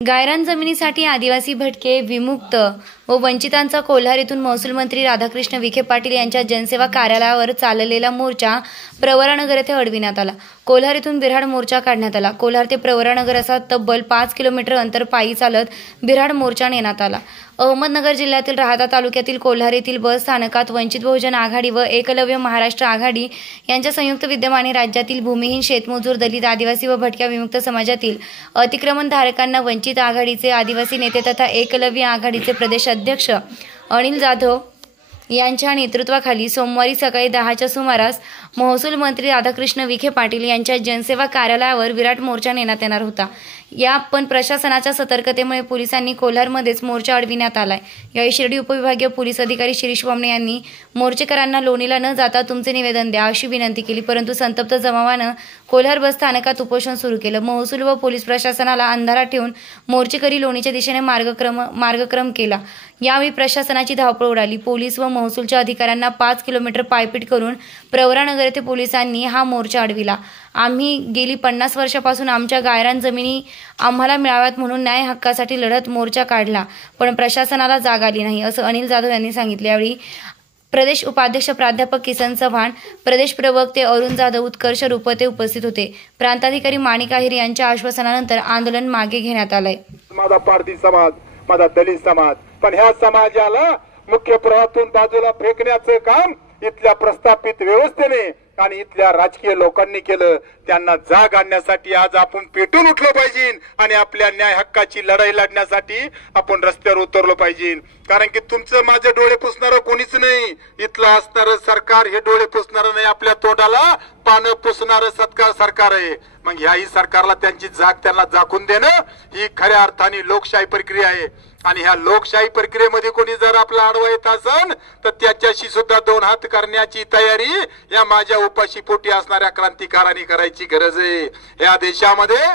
गायरान जमिनीसाठी आदिवासी भटके, विमुक्त व वंचितांचा कोल्हार येथून महसूल मंत्री राधाकृष्ण विखे पाटील यांच्या जनसेवा कार्यालयावर चाललेला मोर्चा प्रवरानगर येथे अडविण्यात आला। कोल्हार येथून बिऱ्हाड मोर्चा काढण्यात आला। कोल्हार ते प्रवरानगर असा तब्बल 5 किलोमीटर अंतर पायी चालत बिऱ्हाड मोर्चा नेण्यात आला। अहमदनगर जिल्ह्यातील राहाता तालुक्यातील कोल्हार येथील बस स्थानकात वंचित बहुजन आघाडी व एकलव्य महाराष्ट्र आघाडी यांच्या संयुक्त विद्यमाने राज्यातील भूमिहीन, शेतमजूर, दलित, आदिवासी व भटक्या विमुक्त समाजातील अतिक्रमणधारकांना वंचित आघाडीचे आदिवासी नेते तथा एकलव्य आघाडीचे प्रदेश अध्यक्ष अनिल जाधव यांच्या नेतृत्वाखाली सोमवारी सकाळी 10च्या सुमारास महसूल मंत्री राधाकृष्ण विखे पाटील यांच्या जनसेवा कार्यालयावर विराट मोर्चा नेण्यात येणार होता। या पण प्रशासनाच्या सतर्कतेमुळे पोलिसांनी कोल्हारमध्येच मोर्चा अडविण्यात आलाय। यावेळी शिर्डी उपविभागीय पोलीस अधिकारी शिरीष वामणे यांनी मोर्चेकरांना लोणीला न जाता तुमचे निवेदन द्या अशी विनंती केली, परंतु संतप्त जमावानं कोल्हार बस स्थानकात उपोषण सुरू केलं। महसूल व पोलीस प्रशासनाला अंधारात ठेवून मोर्चेकरी लोणीच्या दिशेने मार्गक्रम केला। यावेळी प्रशासनाची धावपळ उडाली। पोलीस व महसूलच्या अधिकाऱ्यांना 5 किलोमीटर पायपीट करून प्रवरानगर येथे पोलिसांनी हा मोर्चा अडविला। आम्ही गेली 50 वर्षापासून आमच्या गायरान जमिनी आम्हाला मिळाव्यात म्हणून न्याय हक्कासाठी लढत मोर्चा काढला, पण प्रशासनाला जाग आली नाही असं अनिल जाधव यांनी सांगितले। यावेळी प्रदेश उपाध्यक्ष प्राध्यापक किसन चव्हाण, प्रदेश प्रवक्ते अरुण जाधव, उत्कर्ष रुपते उपस्थित होते। प्रांताधिकारी माणिक आहेर यांच्या आश्वासनानंतर आंदोलन मागे घेण्यात आलंय। माझा पारधी समाज, माझा दलित समाज, पण ह्या समाजाला मुख्य प्रवाहातून बाजूला फेकण्याचं काम इथल्या प्रस्थापित व्यवस्थेने आणि इथल्या राजकीय लोकांनी केलं। त्यांना जाग आणण्यासाठी आज आपण पेटून उठलो पाहिजे आणि आपल्या न्याय हक्काची लढाई लढण्यासाठी आपण रस्त्यावर उतरलो पाहिजे। कारण की तुमचं माझे डोळे पुसणारं कोणीच नाही, इथलं असणारं सरकार हे डोळे पुसणारं नाही, आपल्या तोंडाला पानं पुसणारं सरकार आहे। मग ह्याही सरकारला त्यांची जाग त्यांना दाखवून देणं ही खऱ्या अर्थाने लोकशाही प्रक्रिया आहे। आणि ह्या लोकशाही प्रक्रियेमध्ये कोणी जर आपला आडवा येत असेल तर त्याच्याशी सुद्धा 2 हात करण्याची तयारी या माझ्या उपाशी पोटी असणाऱ्या क्रांतिकारांनी करायची गरज आहे। या देशामध्ये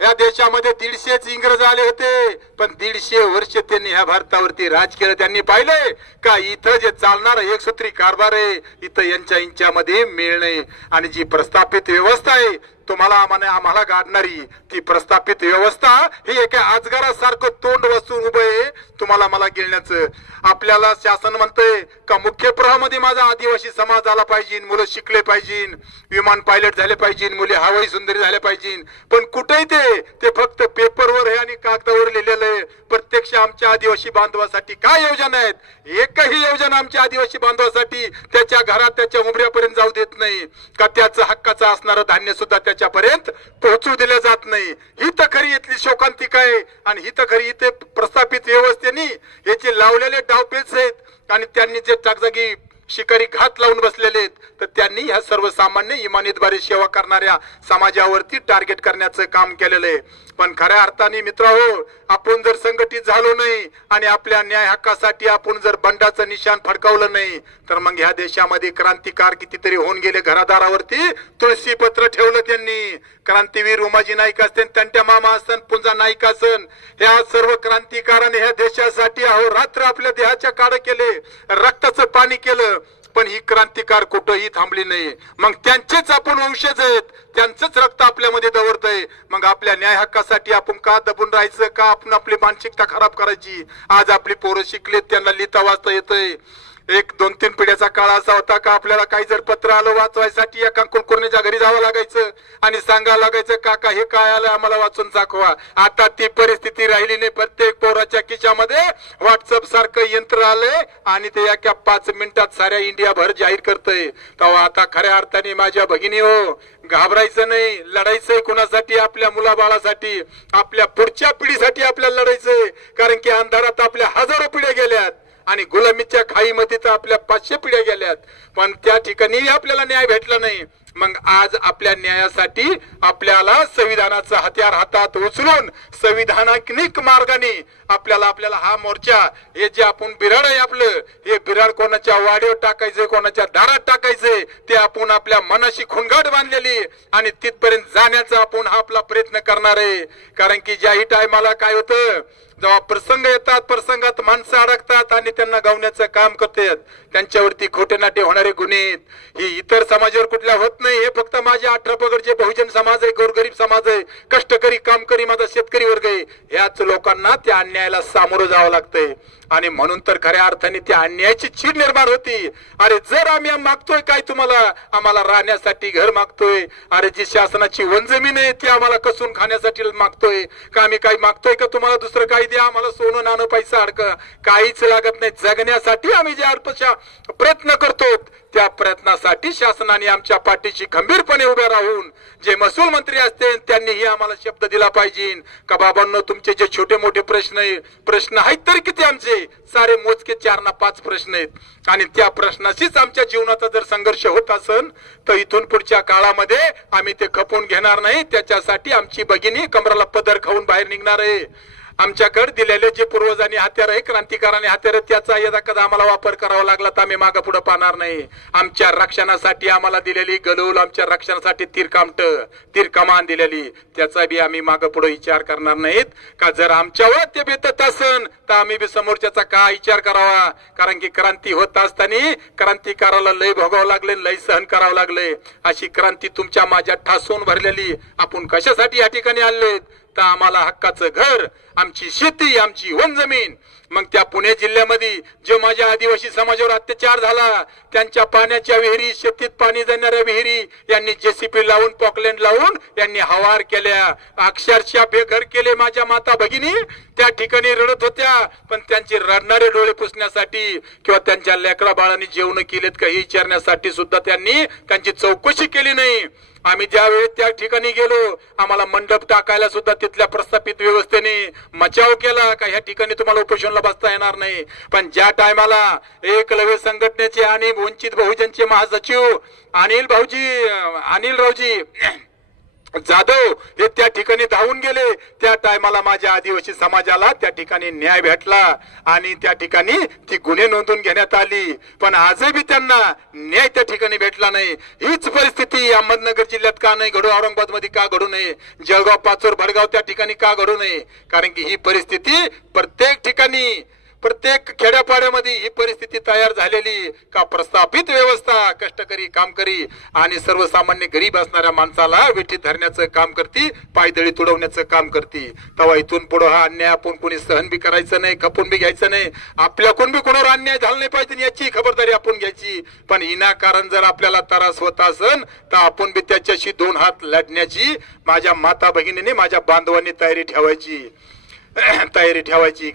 150 इंग्रज आले होते, पण 150 वर्ष त्यांनी ह्या भारतावरती राज केलं। त्यांनी पाहिलंय का इथं जे चालणार एकसूत्री कारभार आहे, इथं यांच्यामध्ये मेळ नाही। आणि जी प्रस्थापित व्यवस्था आहे तुम्हाला आम्हाला गाडणारी ती प्रस्थापित व्यवस्था ही एका अजगरासारखं तोंड वसून उभं आहे तुम्हाला मला गिळण्याचं। आपल्याला शासन म्हणतंय का मुख्य प्रवाहामध्ये माझा आदिवासी समाज आला पाहिजे, मुलं शिकले पाहिजे, विमान पायलट झाले पाहिजे, मुले हवाई सुंदरी झाले पाहिजे, पण कुठेही ते फक्त पेपरवर आहे आणि कागदावर लिहिलेलं आहे। प्रत्यक्ष आमच्या आदिवासी बांधवासाठी काय योजना आहेत? एकही योजना आमच्या आदिवासी बांधवासाठी त्याच्या घरात त्याच्या उमऱ्यापर्यंत जाऊ देत नाही का त्याचं हक्काचं असणारं धान्य सुद्धा त्याच्यापर्यंत पोहोचू दिलं जात नाही। ही तर खरी इथली शोकांतिका आहे आणि ही तर खरी इथे प्रस्थापित व्यवस्थेने याचे लावलेले डावपेच आहेत आणि त्यांनी जे जागजागी शिकारी घात लावून बसलेले आहेत, तर त्यांनी ह्या सर्वसामान्य इमानीद्वारे सेवा करणाऱ्या समाजावरती टार्गेट करण्याचं काम केलेलं आहे। पण खऱ्या अर्थाने मित्रांनो, आपण जर संघटित झालो नाही आणि आपल्या न्याय हक्कासाठी आपण जर बंडाचं निशाण फडकावलं नाही तर मग ह्या देशामध्ये क्रांतिकार कितीतरी होऊन गेले। घरादारावरती तुळशी पत्र ठेवलं त्यांनी। क्रांतीवीर उमाजी नाईक असतील, त्यांच्या मामा असतील, पुंजा नाईक असन, ह्या सर्व क्रांतिकारांनी ह्या देशासाठी अहोरात्र आपल्या देहाच्या काढ केले, रक्ताचं पाणी केलं, पण ही क्रांतिकार कुठेही थांबली नाही। मग त्यांचेच आपण वंशज आहेत, त्यांचंच रक्त आपल्यामध्ये दवरतंय। मग आपल्या न्याय हक्कासाठी आपण का दबून राहायचं, का आपण आपली मानसिकता खराब करायची? आज आपली पोरं शिकलेत, त्यांना लिहिता वाचता येतंय। 1-2-3 पिढ्याचा काळ असा होता का आपल्याला काही जर पत्र आलं वाचवायसाठी एका कुलकर्णीच्या घरी जावं लागायचं आणि सांगायला लागायचं काका हे काय आलं आम्हाला वाचून दाखवा। आता ती परिस्थिती राहिली नाही। प्रत्येक पोराच्या खिशामध्ये व्हॉट्सअप सारखं यंत्र आलंय आणि ते एका 5 मिनिटात साऱ्या इंडियाभर जाहीर करतंय। तेव्हा आता खऱ्या अर्थाने माझ्या भगिनी हो, घाबरायचं नाही, लढायचंय कुणासाठी? आपल्या मुलाबाळासाठी, आपल्या पुढच्या पिढीसाठी आपल्याला लढायचंय। कारण की अंधारात आपल्या हजारो पिढ्या गेल्यात आणि गुलामीच्या खाईमध्ये तर आपल्या 500 पिढ्या गेल्यात, पण त्या ठिकाणी आपल्याला न्याय भेटला नाही। मग आज आपल्या न्यायासाठी आपल्याला संविधानाचं हत्यार हातात उचलून संविधानिक मार्गाने आपल्याला हा मोर्चा, हे जे आपण बिऱ्हाड आहे आपलं, हे बिऱ्हाड कोणाच्या वाड्यावर टाकायचंय, कोणाच्या दारात टाकायचंय, ते आपण आपल्या मनाशी खुणगाट बांधलेली आणि तिथपर्यंत जाण्याचा आपण हा आपला प्रयत्न करणार आहे। कारण की ज्याही टायमाला काय होतं, जेव्हा प्रसंग येतात, प्रसंगात माणसं अडकतात आणि त्यांना गावण्याचं काम करतात, त्यांच्यावरती खोटे नाटे होणारे गुन्हे हे इतर समाजावर कुठल्या होत नाही. हे फक्त माझे 18 पगड जे बहुजन समाज आहे, गोरगरीब समाज आहे, कष्टकरी कामकरी माझा शेतकरी वर्ग आहे, ह्याच लोकांना त्या अन्यायाला सामोरं जावं लागतंय. आणि म्हणून तर खऱ्या अर्थाने त्या अन्यायाची चीड निर्माण होती. अरे जर आम्ही मागतोय काय तुम्हाला, आम्हाला राहण्यासाठी घर मागतोय, अरे जी शासनाची वनजमीन आहे ती आम्हाला कसून खाण्यासाठी मागतोय का, आम्ही काही मागतोय का तुम्हाला दुसरं काही द्या, आम्हाला सोनं नाणं पैसा अडकं काहीच लागत नाही. जगण्यासाठी आम्ही जे अल्पशा प्रयत्न करतो त्या प्रयत्नासाठी शासनाने आमच्या पाठीशी खंबीरपणे उभे राहून जे महसूल मंत्री असतील त्यांनीही आम्हाला शब्द दिला पाहिजे का बाबांनो, तुमचे जे छोटे मोठे प्रश्न आहेत तर किती, आमचे सारे मोजके 4 ना 5 प्रश्न आहेत आणि त्या प्रश्नाशीच आमच्या जीवनाचा जर संघर्ष होत असेल तर इथून पुढच्या काळामध्ये आम्ही ते खपवून घेणार नाही. त्याच्यासाठी आमची भगिनी कमराला पदर खाऊन बाहेर निघणार आहे. आमच्याकडे दिलेले जे पूर्वजांनी हत्यार आहे, क्रांतिकारांनी हत्यार, त्याचा यदा कदा आम्हाला वापर करावा लागला तर आम्ही मागे पुढे पाहणार नाही. आमच्या रक्षणासाठी आम्हाला दिलेली गलूल, आमच्या रक्षणासाठी तीरकमान दिलेली, त्याचा बी आम्ही मागे पुढे विचार करणार नाहीत का. जर आमच्यावर ते बेतत असन तर आम्ही बी समोरच्याचा काय विचार करावा. कारण की क्रांती होत असताना क्रांतिकाराला लय भोगावं लागले, लय सहन करावं लागले. अशी क्रांती तुमच्या माझ्या ठासून भरलेली आपण कशासाठी या ठिकाणी आणलेत तर आम्हाला हक्काचं घर, आमची शेती, आमची वनजमीन. मग त्या पुणे जिल्ह्यामध्ये जो माझ्या आदिवासी समाजावर अत्याचार झाला, त्यांच्या पाण्याच्या विहिरी, शेतीत पाणी जाणाऱ्या विहिरी यांनी जेसीपी लावून, पॉकलँड लावून यांनी हवार केल्या, अक्षरशः बेघर केले. माझ्या माता भगिनी त्या ठिकाणी रडत होत्या, पण त्यांचे रडणारे डोळे पुसण्यासाठी किंवा त्यांच्या लेकरा बाळांनी जेवण केलेत का हे विचारण्यासाठी सुद्धा त्यांनी त्यांची चौकशी केली नाही. आम्ही ज्यावेळी त्या ठिकाणी गेलो आम्हाला मंडप टाकायला सुद्धा तिथल्या प्रस्थापित व्यवस्थेने मचाव केला का ह्या ठिकाणी तुम्हाला उपोषणला बसता येणार नाही. पण ज्या टायमाला एकलव्य संघटनेचे आणि वंचित बहुजनचे महासचिव अनिलरावजी जाधव हे त्या ठिकाणी धावून गेले, त्या टायमाला माझ्या आदिवासी समाजाला त्या ठिकाणी न्याय भेटला आणि त्या ठिकाणी ती गुन्हे नोंदवून घेण्यात आली. पण आजही त्यांना न्याय त्या ठिकाणी भेटला नाही. हीच परिस्थिती अहमदनगर जिल्ह्यात का नाही घडू, औरंगाबाद मध्ये का घडू नये, जळगाव, पाचोर, भडगाव त्या ठिकाणी का घडू नये. कारण की ही परिस्थिती प्रत्येक ठिकाणी, प्रत्येक खेड्यापाड्यामध्ये ही परिस्थिती तयार झालेली का प्रस्थापित व्यवस्था कष्टकरी कामकरी आणि सर्वसामान्य गरीब असणाऱ्या माणसाला वेठीत धरण्याचं काम करते, पायदळी तुडवण्याचं काम करते. तेव्हा इथून पुढे हा अन्याय आपण कोणी सहन बी करायचं नाही, खपून बी घ्यायचं नाही. आपल्याकडून बी कोणावर अन्याय झाला नाही पाहिजे याची खबरदारी आपण घ्यायची. पण विनाकारण जर आपल्याला त्रास होत असेल तर आपण बी त्याच्याशी 2 हात लढण्याची माझ्या माता भगिनीने, माझ्या बांधवांनी तयारी ठेवायची.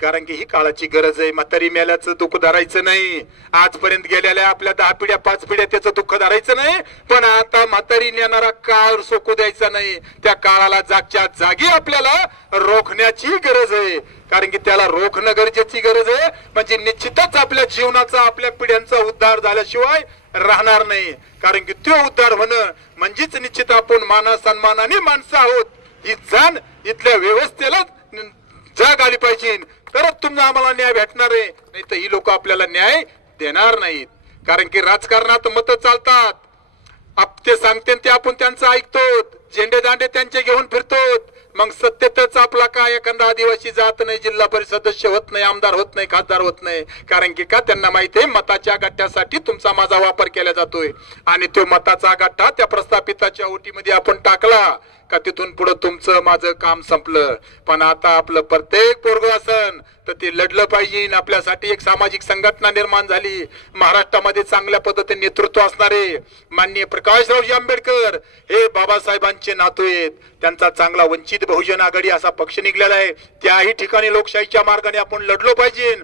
कारण की ही काळाची गरज आहे. म्हातारी मेल्याचं दुःख धरायचं नाही. आजपर्यंत गेलेल्या आपल्या 10 पिढ्या 5 पिढ्या त्याचं दुःख धरायचं नाही. पण आता म्हातारी नेणारा काळ सोकू द्यायचा नाही. त्या काळाला जागच्या जागी आपल्याला रोखण्याची गरज आहे. कारण की त्याला रोखणं गरजेची गरज आहे. म्हणजे निश्चितच आपल्या जीवनाचा, आपल्या पिढ्यांचा उद्धार झाल्याशिवाय राहणार नाही. कारण की तो उद्धार होणं म्हणजेच निश्चित आपण मान सन्मानाने माणसं आहोत ही जाण इथल्या व्यवस्थेला जाग आली पाहिजे, तरच तुम्हाला आम्हाला न्याय भेटणार आहे. नाही तर ही लोक आपल्याला न्याय देणार नाहीत. कारण की राजकारणात मतं चालतात, ते सांगते ते आपण त्यांचं ऐकतो, झेंडे दांडे त्यांचे घेऊन फिरतो. मग सत्तेतच आपला काय एखादा आदिवासी जात नाही, जिल्हा परिषद सदस्य होत नाही, आमदार होत नाही, खासदार होत नाही. कारण की का त्यांना माहिती आहे मताच्या गठ्ठ्यासाठी तुमचा माझा वापर केला जातोय आणि तो मताचा गठ्ठा त्या प्रस्थापिताच्या ओटीमध्ये आपण टाकला का तिथून पुढे तुमचं माझं काम संपलं. पण आता आपलं प्रत्येक पोरगं असन तर ते लढलं पाहिजे. आपल्यासाठी एक सामाजिक संघटना निर्माण झाली. महाराष्ट्रामध्ये चांगल्या पद्धतीने नेतृत्व असणारे माननीय प्रकाशरावजी आंबेडकर हे बाबासाहेबांचे नातू आहेत. त्यांचा चांगला वंचित बहुजन आघाडी असा पक्ष निघलेला आहे. त्याही ठिकाणी लोकशाहीच्या मार्गाने आपण लढलो पाहिजे.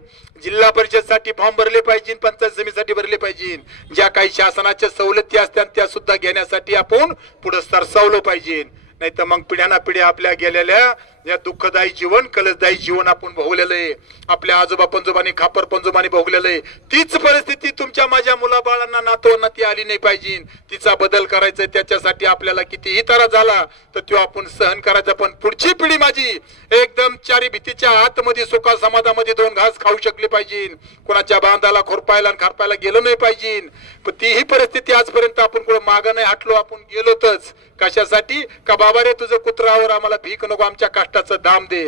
जिल्हा परिषदसाठी फॉर्म भरले पाहिजे, पंचायत समितीसाठी भरले पाहिजे. ज्या काही शासनाच्या सवलती असतात त्या सुद्धा घेण्यासाठी आपण पुढे सरसावलं पाहिजे. नाही तर मग पिढ्याना पिढ्या आपल्या गेलेल्या या दुःखदायी जीवन, कलसदायी जीवन आपण भोगलेलं आहे. आपल्या आजोबा पंजोबांनी, खापर पंजोबांनी भोगलेलं आहे. तीच परिस्थिती तुमच्या माझ्या मुलाबाळांना, नातवांना ती आली नाही पाहिजे. तिचा बदल करायचा. त्याच्यासाठी आपल्याला कितीही त्रास झाला तर तो आपण सहन करायचा. पण पुढची पिढी माझी एकदम चारी भीतीच्या आतमध्ये सुखा समाधामध्ये 2 घास खाऊ शकली पाहिजे. कोणाच्या बांधाला, खोरपायला आणि खारपायला गेलो नाही पाहिजे. पण तीही परिस्थिती आजपर्यंत आपण कुठं मागं नाही हटलो, आपण गेलोतच. कशासाठी का बाबा रे तुझं कुत्रावर आम्हाला भीक नको, आमच्या कष्टाचं दाम दे.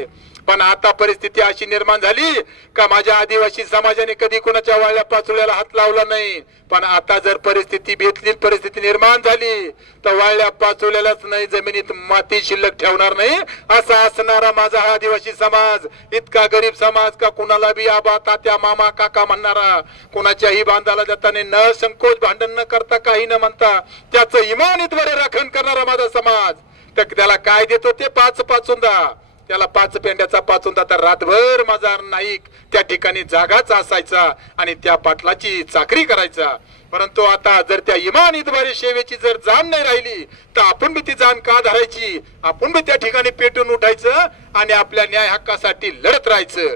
पण आता परिस्थिती अशी निर्माण झाली का माझ्या आदिवासी समाजाने कधी कुणाच्या वाळल्या पाचोळ्याला हात लावला नाही, पण आता जर परिस्थिती निर्माण झाली तर वाळल्या पाचोळ्यालाच नाही, जमिनीत माती शिल्लक ठेवणार नाही असा असणारा माझा हा आदिवासी समाज इतका गरीब समाज का कुणाला बी आबा तात्या मामा काका म्हणणारा, कुणाच्याही बांधाला जाताना न संकोच भांडण न करता काही न म्हणता त्याचं इमान इतवरे राखण करणारा माझा समाज, तर त्याला काय देतो ते पाच पाचुंदा, त्याला 5 पेंड्याचा पाचुंदा, तर रातभर माझा नाईक त्या ठिकाणी जागाच असायचा आणि त्या पाटलाची चाकरी करायचा. परंतु आता जर त्या इमान इतबारी सेवेची जर जाण नाही राहिली तर आपण बी ती जाण का धरायची, आपण बी त्या ठिकाणी पेटून उठायचं आणि आपल्या न्याय हक्कासाठी लढत राहायचं.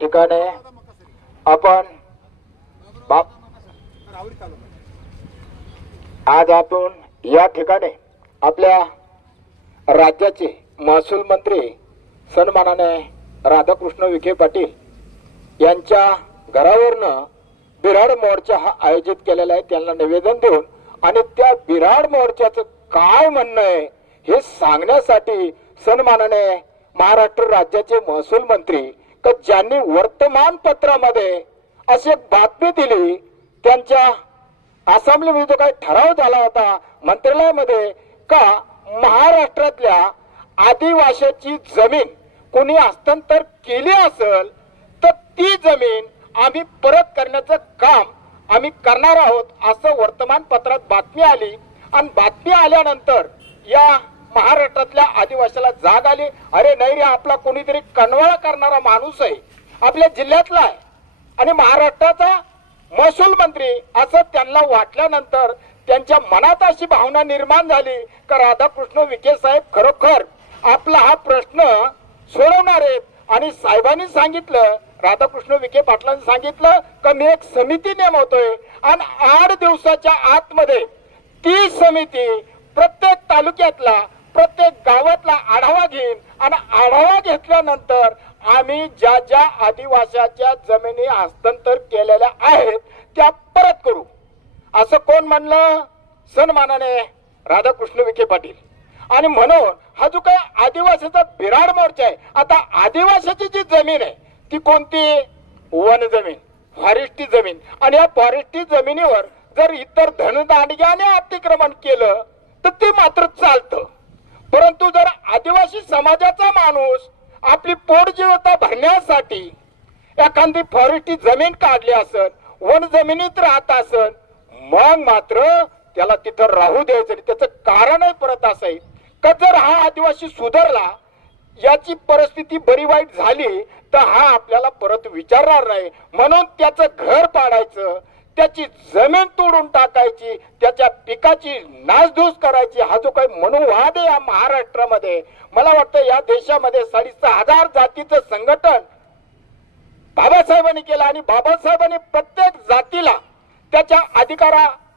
ठिकाणी आपण आज आपण या ठिकाणी आपल्या राज्याचे महसूल मंत्री सन्मानाने राधाकृष्ण विखे पाटील यांच्या घरावरनं बिराड मोर्चा हा आयोजित केलेला आहे, त्यांना निवेदन देऊन आणि त्या बिराड मोर्चाचं काय म्हणणं आहे हे सांगण्यासाठी सन्मानाने महाराष्ट्र राज्याचे महसूल मंत्री का ज्यांनी वर्तमानपत्रामध्ये अशी एक बातमी दिली, त्यांच्या असेंब्लीमध्ये जो काही ठराव झाला होता मंत्रालयामध्ये का महाराष्ट्रातल्या आदिवासीची जमीन कोणी हस्तांतर केली असेल तर ती जमीन आम्ही परत करण्याचं काम आम्ही करणार आहोत असं वर्तमानपत्रात बातमी आली. आणि बातमी आल्यानंतर या महाराष्ट्रातल्या आदिवासीला जाग आली, अरे नाही रे आपला कोणीतरी कनवाळा करणारा माणूस आहे आपल्या जिल्ह्यातला आहे आणि महाराष्ट्राचा महसूल मंत्री असं त्यांना वाटल्यानंतर त्यांच्या मनात अशी भावना निर्माण झाली का राधाकृष्ण विखे साहेब खरोखर आपला हा प्रश्न सोडवणार आहेत. आणि साहेबांनी सांगितलं, राधाकृष्ण विखे पाटलांनी सांगितलं का मी एक समिती नेमवतोय आणि 8 दिवसाच्या आतमध्ये ती समिती प्रत्येक तालुक्यातला प्रत्येक गावातला आढावा घेईन आणि आढावा घेतल्यानंतर आम्ही ज्या ज्या आदिवासीच्या जमिनी हस्तांतर केलेल्या आहेत त्या परत करू असं कोण म्हणलं, सन्मानाने राधाकृष्ण विखे पाटील. आणि म्हणून हा जो काही आदिवासीचा बिराड मोर्चा आहे, आता आदिवासीची जी जमीन आहे ती कोणती, वन जमीन, फॉरेस्टी जमीन, आणि या फॉरेस्टी जमिनीवर जर इतर धनदांडग्याने अतिक्रमण केलं तर ते मात्र चालतं. परंतु जर आदिवासी समाजाचा माणूस आपली पोटजीविका भरण्यासाठी एखादी फॉरेस्टी जमीन काढली असेल, वन जमिनीत राहत असेल, मग मात्र त्याला तिथं राहू द्यायचं नाही. त्याचं कारणही परत असं आहे का जर हा आदिवासी सुधारला, याची परिस्थिती बरी वाईट झाली तर हा आपल्याला परत विचारणार नाही. म्हणून त्याचं घर पाडायचं, त्याची जमीन तोडून टाकायची, त्याच्या पिकाची नासधूस करायची, हा जो काही मनोवाद आहे या महाराष्ट्रामध्ये, मला वाटतं या देशामध्ये 6,500 जातीचं संघटन बाबासाहेबांनी केलं आणि बाबासाहेबांनी प्रत्येक जातीला त्याच्या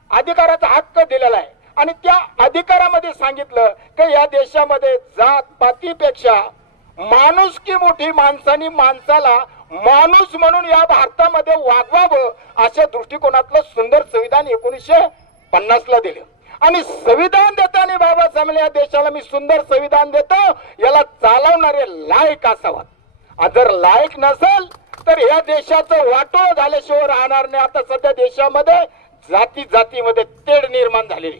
अधिकाराचा हक्क दिलेला आहे. आणि त्या अधिकारामध्ये सांगितलं की या देशामध्ये जात पातीपेक्षा माणुसकी मोठी, माणसानी माणसाला माणूस म्हणून या भारतामध्ये वागवावं अशा दृष्टिकोनातलं सुंदर संविधान 1950 ला दिलं. आणि संविधान देताना बाबासाहेब या देशाला मी सुंदर संविधान देतो, याला चालवणारे लायक असावा. जर लायक नसेल तर या देशाचं वाटोळ झाल्याशिवाय राहणार नाही. आता सध्या देशामध्ये जाती जातीमध्ये तेढ निर्माण झालेली,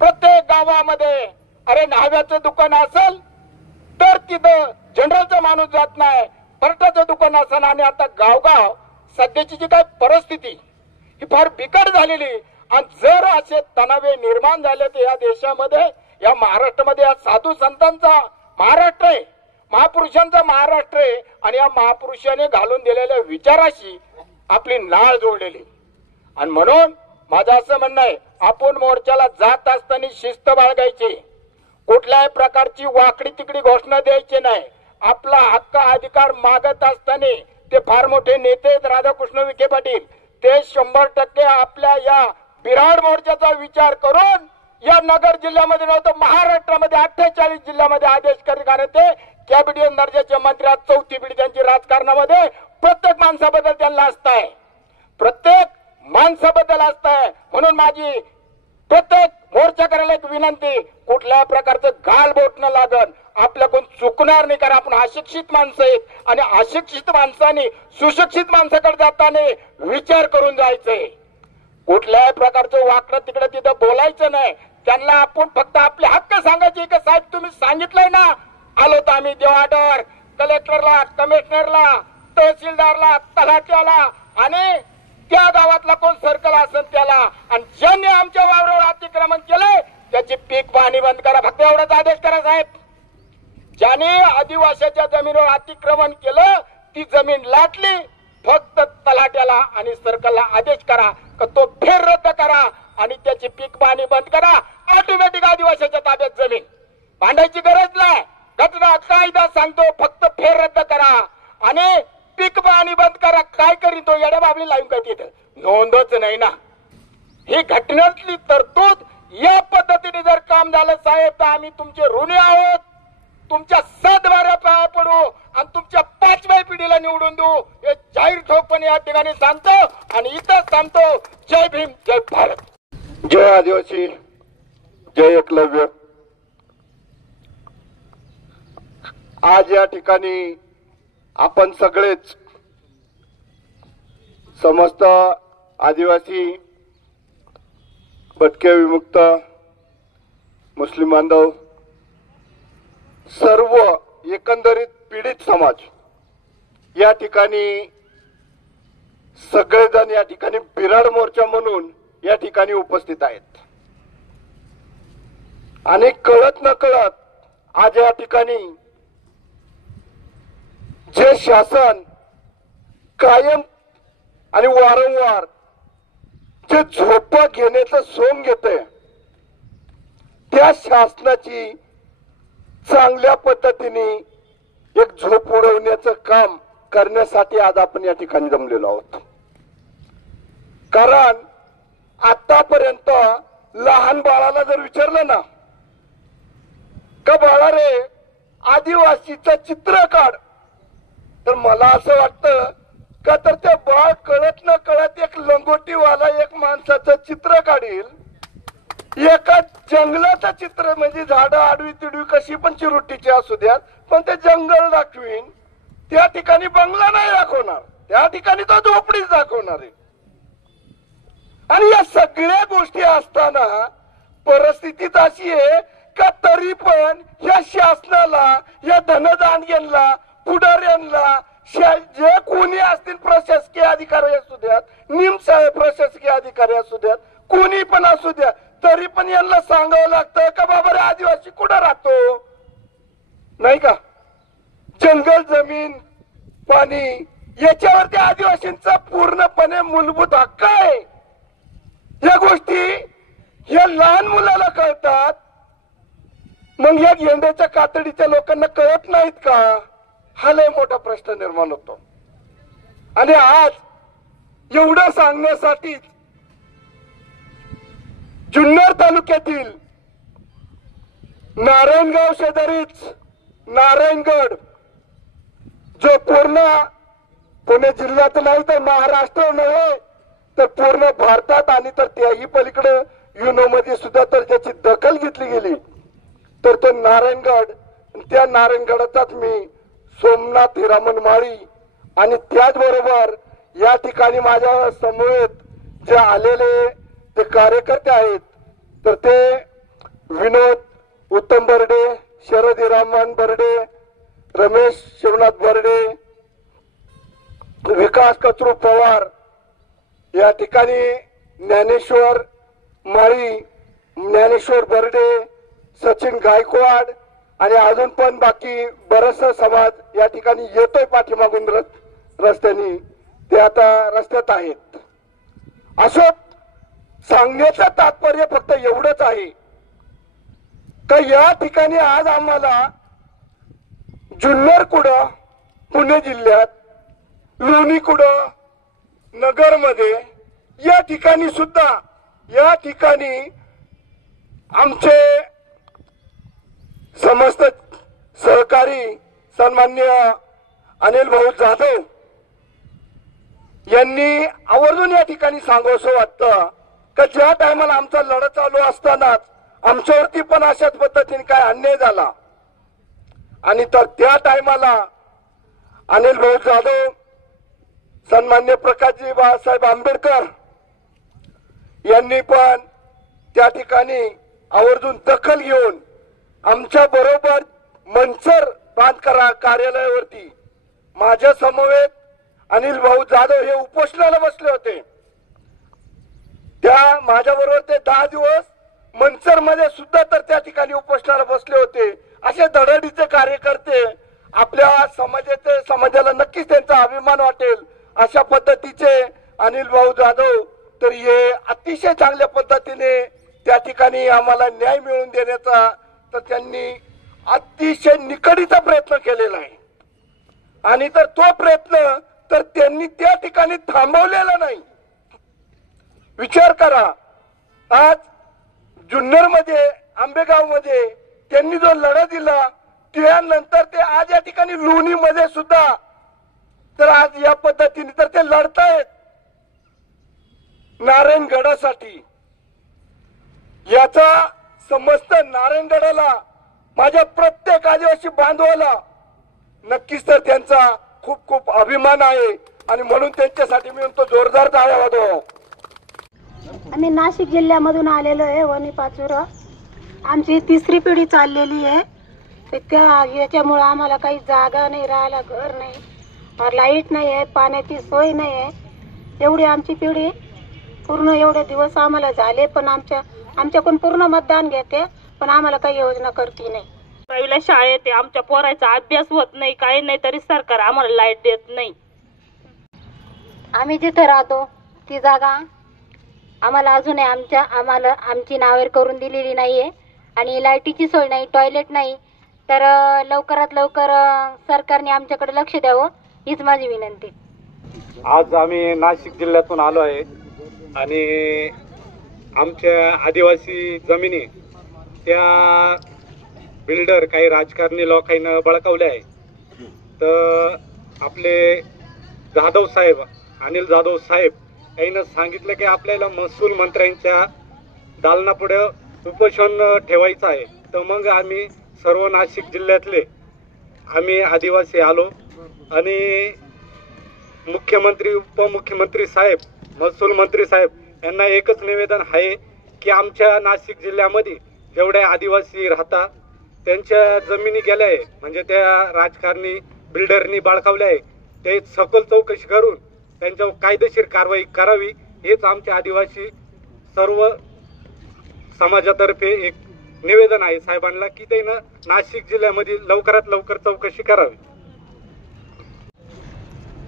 प्रत्येक गावामध्ये अरे न्हाव्याचं दुकान असेल तर तिथं जनरलचा माणूस जात नाही, फरटाचं दुकान असेल. आणि आता गावगाव सध्याची जी काय परिस्थिती ही फार बिकट झालेली. आणि जर असे तणावे निर्माण झाले तर या देशामध्ये, या महाराष्ट्रामध्ये या साधू संतांचा महाराष्ट्र आहे, महापुरुषांचा महाराष्ट्र आहे. आणि या महापुरुषाने घालून दिलेल्या विचाराशी आपली नाळ जोडलेली. आणि म्हणून माझं असं म्हणणं आहे, आपण मोर्चाला जात असताना शिस्त बाळगायची, कुठल्याही प्रकारची वाकडी तिकडी घोषणा द्यायची नाही. आपला हक्क अधिकार मागत असताना ते फार मोठे नेते आहेत राधाकृष्ण विखे पाटील, ते 100% आपल्या या बिराड मोर्चाचा विचार करून या नगर जिल्ह्यामध्ये नव्हतं महाराष्ट्रामध्ये 48 जिल्ह्यामध्ये आदेश करणार. ते कॅबिनेट दर्जाचे मंत्री आज 4थी पिढी त्यांची राजकारणामध्ये प्रत्येक माणसाबद्दल त्यांना असताय, प्रत्येक माणसाबद्दल असताय. म्हणून माझी प्रत्येक मोर्चा करायला एक विनंती, कुठल्या प्रकारचं गालबोट न लागन आपल्याकडून चुकणार नाही, कारण आपण अशिक्षित माणसं आहेत आणि अशिक्षित माणसाने सुशिक्षित माणसाकडे जाताना विचार करून जायचंय. कुठल्याही प्रकारचं वाकडं तिकडे तिथं बोलायचं नाही. त्यांना आपण फक्त आपले हक्क सांगायचे की साहेब तुम्ही सांगितलंय ना, आलो तर आम्ही देऊ ऑर्डर कलेक्टरला, कमिशनरला, तहसीलदारला, तलाठ्याला आणि त्या गावातला कोण सर्कल असेल त्याला, आणि ज्यांनी आमच्या वावरावर अतिक्रमण केलंय त्याची पीक पाहणी बंद करा. फक्त एवढाच आदेश करा साहेब. ज्याने आदिवासीच्या जमिनीवर अतिक्रमण केलं ती जमीन लाटली, फक्त तलाट्याला आणि सर्कलला आदेश करा का तो फेर रद्द करा आणि त्याची पीक पाहणी बंद करा. ऑटोमॅटिक आदिवासीच्या ताब्यात जमीन भांडायची गरज नाही. घटना कायदा सांगतो फक्त फेर रद्द करा आणि पीक पाहणी बंद करा. काय करीन तो येड्या बाबली लावून काय तिथं नोंदच नाही ना. ही घटनेतली तरतूद या पद्धतीने जर काम झालं साहेब तर आम्ही तुमचे ऋणी आहोत. तुमच्या 7 बारा पाया पडू आणि तुमच्या 5व्या पिढीला निवडून देऊ हे जाहीर ठोकपणे या ठिकाणी सांगतो आणि इथं सांगतो. जय भीम, जय भारत. जय आदिवासी, जय एकलव्य. आज या ठिकाणी आपण सगळेच समस्त आदिवासी, भटके विमुक्त, मुस्लिम बांधव, सर्व एकंदरीत पीडित समाज या ठिकाणी सगळेजण या ठिकाणी बिराड मोर्चा म्हणून या ठिकाणी उपस्थित आहेत. आणि कळत न कळत आज या ठिकाणी जे शासन कायम आणि वारंवार जे झोपा घेण्याचं सोंग घेतंय त्या शासनाची चांगल्या पद्धतीने एक झोप उडवण्याचं काम करण्यासाठी आज आपण या ठिकाणी जमलेलो आहोत. कारण आतापर्यंत लहान बाळाला जर विचारलं ना का बाळा रे आदिवासीचं चित्र काढ, तर मला असं वाटतं का तर ते बाळ कळत न कळत एक लंगोटीवाला एक माणसाचं चित्र काढील, एका जंगलाचं चित्र, म्हणजे झाडं आडवी तिडवी कशी पण चिरुटीची असू द्यात पण ते जंगल दाखवीन. त्या ठिकाणी बंगला नाही दाखवणार, त्या ठिकाणी तो झोपडीच दाखवणार आहे. आणि या सगळ्या गोष्टी असताना परिस्थितीत अशी आहे का तरी पण या शासनाला, या धनदानग्यांना, पुढाऱ्यांना, जे कोणी असतील प्रशासकीय अधिकारी असू द्यात, प्रशासकीय अधिकारी असू द्यात, कोणी पण असू द्या, तरी पण यांना सांगावं लागतं का बाबा रे आदिवासी कुठं राहतो नाही का. जंगल, जमीन, पाणी याच्यावरती आदिवासींचा पूर्णपणे मूलभूत हक्क आहे. या गोष्टी या लहान मुलाला कळतात, मग या गेंड्याच्या कातडीच्या लोकांना कळत नाहीत का? हा लय मोठा प्रश्न निर्माण होतो. आणि आज एवढं सांगण्यासाठी जुन्नर तालुक्यातील नारायणगाव शेजारीच नारायणगड, जो पूर्ण पुणे जिल्ह्यात नाही तर महाराष्ट्र नव्हे तर पूर्ण भारतात आणि तर त्याही पलीकडे युनो मध्ये सुद्धा तर त्याची दखल घेतली गेली, तर तो नारायणगड. त्या नारायणगडाचाच मी सोमनाथ हिरामन माळी आणि त्याचबरोबर या ठिकाणी माझ्या समवेत जे आलेले ते कार्यकर्ते आहेत, तर ते विनोद उत्तम बर्डे, शरद हिरामन बर्डे, रमेश शिवनाथ बर्डे, विकास कचरू पवार, या ठिकाणी ज्ञानेश्वर माळी, ज्ञानेश्वर बर्डे, सचिन गायकवाड आणि अजून पण बाकी बराचसा समाज या ठिकाणी येतोय पाठीमागून रस्त्याने, ते आता रस्त्यात आहेत. असं सांगण्याचं तात्पर्य फक्त एवढंच आहे का या ठिकाणी आज आम्हाला जुन्नर कुडं पुणे जिल्ह्यात, लोणी कुडं नगरमध्ये या ठिकाणी सुद्धा या ठिकाणी आमचे समस्त सहकारी सन्माननीय अनिल भाऊ जाधव यांनी आवर्जून या ठिकाणी सांगावंसं वाटतं का ज्या टायमाला आमचा लढा चालू असतानाच आमच्यावरती पण अशाच पद्धतीने काय अन्याय झाला आणि तर त्या टायमाला अनिल भाऊ जाधव, सन्मान्य प्रकाशजी बाळासाहेब आंबेडकर यांनी पण त्या ठिकाणी आवर्जून दखल घेऊन आमच्या बरोबर मनसर बांधकाम कार्यालयावरती माझ्या समवेत अनिल भाऊ जाधव हे उपोषणाला बसले होते. त्या माझ्या बरोबर ते 10 दिवस मनसर मध्ये सुद्धा तर त्या ठिकाणी उपोषणाला बसले होते. असे धडधडीचे कार्यकर्ते आपल्या समाजाला नक्कीच त्यांचा अभिमान वाटेल अशा पद्धतीचे अनिल भाऊ जाधव तर हे अतिशय चांगल्या पद्धतीने त्या ठिकाणी आम्हाला न्याय मिळवून देण्याचा तर त्यांनी अतिशय निकडीचा प्रयत्न केलेला आहे. आणि तर तो प्रयत्न तर त्यांनी त्या ठिकाणी थांबवलेला नाही. विचार करा, आज जुन्नर मध्ये आंबेगाव मध्ये त्यांनी जो लढा दिला त्यानंतर ते आज या ठिकाणी लोणी मध्ये सुद्धा तर आज या पद्धतीने तर ते लढतायत नारायणगडासाठी. याचा समस्त नारायणगडाला माझ्या प्रत्येक आदिवासी बांधवाला नक्कीच तर त्यांचा खूप खूप अभिमान आहे आणि म्हणून त्यांच्यासाठी मी म्हणतो जोरदार टाळ्या वाजवा. आम्ही नाशिक जिल्ह्यामधून आलेलो आहे. वणी पाचोरा आमची 3री पिढी चाललेली आहे. तर त्या याच्यामुळे आम्हाला काही जागा नाही, राहायला घर नाही, लाईट नाही आहे, पाण्याची सोय नाही आहे. एवढी आमची पिढी पूर्ण एवढे दिवस आम्हाला झाले. पण आमच्याकडून पूर्ण मतदान घेते पण आम्हाला काही योजना करते नाही. पहिल्या शाळेत आहे, आमच्या पोराचा अभ्यास होत नाही, काही नाही, तरी सरकार आम्हाला लाईट देत नाही. आम्ही जिथे राहतो ती जागा आम्हाला अजून आमची नावेर करून दिलेली नाहीये आणि लाईटीची सोय नाही, टॉयलेट नाही. तर लवकरात लवकर सरकारने आमच्याकडे लक्ष द्यावं हीच माझी विनंती. आज आम्ही नाशिक जिल्ह्यातून आलो आहे आणि आमच्या आदिवासी जमिनी त्या बिल्डर काही राजकारणी लोकांनी बळकावल्या आहे. तर आपले जाधव साहेब, अनिल जाधव साहेब यांनी सांगितलं की आपल्याला महसूल मंत्र्यांच्या दालनापुढे उपोषण ठेवायचं आहे. तर मग आम्ही सर्व नाशिक जिल्ह्यातले आम्ही आदिवासी आलो आणि मुख्यमंत्री, उपमुख्यमंत्री साहेब, महसूल मंत्री साहेब यांना एकच निवेदन आहे की आमच्या नाशिक जिल्ह्यामध्ये जेवढे आदिवासी राहतात त्यांच्या जमिनी गेल्या आहे, म्हणजे त्या राजकारणी बिल्डरनी बाळकावल्या आहे, ते सखोल चौकशी करून त्यांच्यावर कायदेशीर कारवाई करावी हेच आमच्या आदिवासी सर्व समाजातर्फे एक निवेदन आहे साहेबांना की त्यानं नाशिक जिल्ह्यामध्ये लवकरात लवकर चौकशी करावी.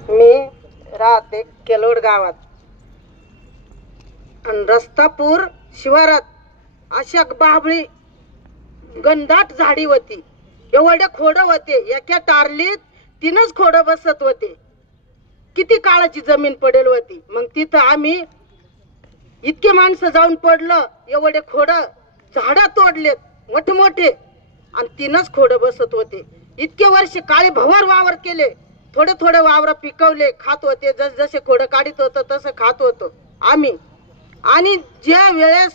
मी राहते केलोड गावात आणि रस्तापूर शिवारात अशा बाभळी गंधाट झाडी होती. एवढे खोडं होते, एका टारलीत 3च खोडं बसत होते. किती काळाची जमीन पडेल होती. मग तिथं आम्ही इतके माणसं जाऊन पडलं, एवढे खोडं झाडं तोडलेत मोठे आणि 3च खोडं बसत होते. इतके वर्ष काळी भवर वावर केले, थोडे वावर पिकवले, खात होते. जसे खोडं काढीत होतं तसं खात होतो आम्ही. आणि ज्या वेळेस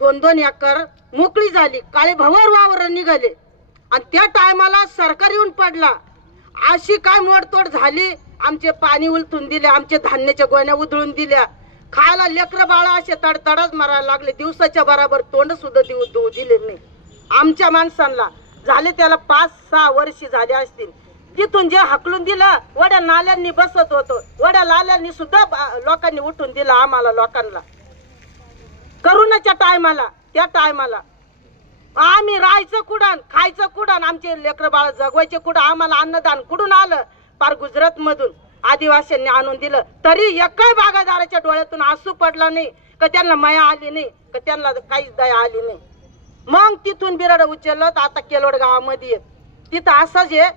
2-2 एकर मोकळी झाली, काळे भवर वावर निघाले आणि त्या टायमाला सरकार येऊन पडला. अशी काय मोडतोड झाली, आमचे पाणी उलटून दिले, आमचे धान्याच्या गोण्या उधळून दिल्या, खायला लेकर बाळा असे तडतडच मारायला लागले. दिवसाच्या बराबर तोंड सुद्धा देऊ दिले नाही आमच्या माणसांना. झाले त्याला 5-6 वर्ष झाले असतील. तिथून जे हकलून दिलं, वड्या नाल्यांनी बसत होतो, वड्या नाल्यांनी सुद्धा लोकांनी उठून दिलं आम्हाला लोकांना. करोनाच्या टायमाला, त्या टायमाला आम्ही राहायचं कुठं, खायचं कुठं, आमचे लेकर बाळ जगवायचे कुठं. आम्हाला अन्नदान कुठून आलं, पार गुजरात मधून आदिवासींनी आणून दिलं. तरी एकाही बागायतदाराच्या डोळ्यातून आसू पडला नाही, का त्यांना माया आली नाही, का त्यांना काहीच दया आली नाही. मग तिथून बिराड उचललं, आता केलोड गावामध्ये येत. तिथं असंच आहे,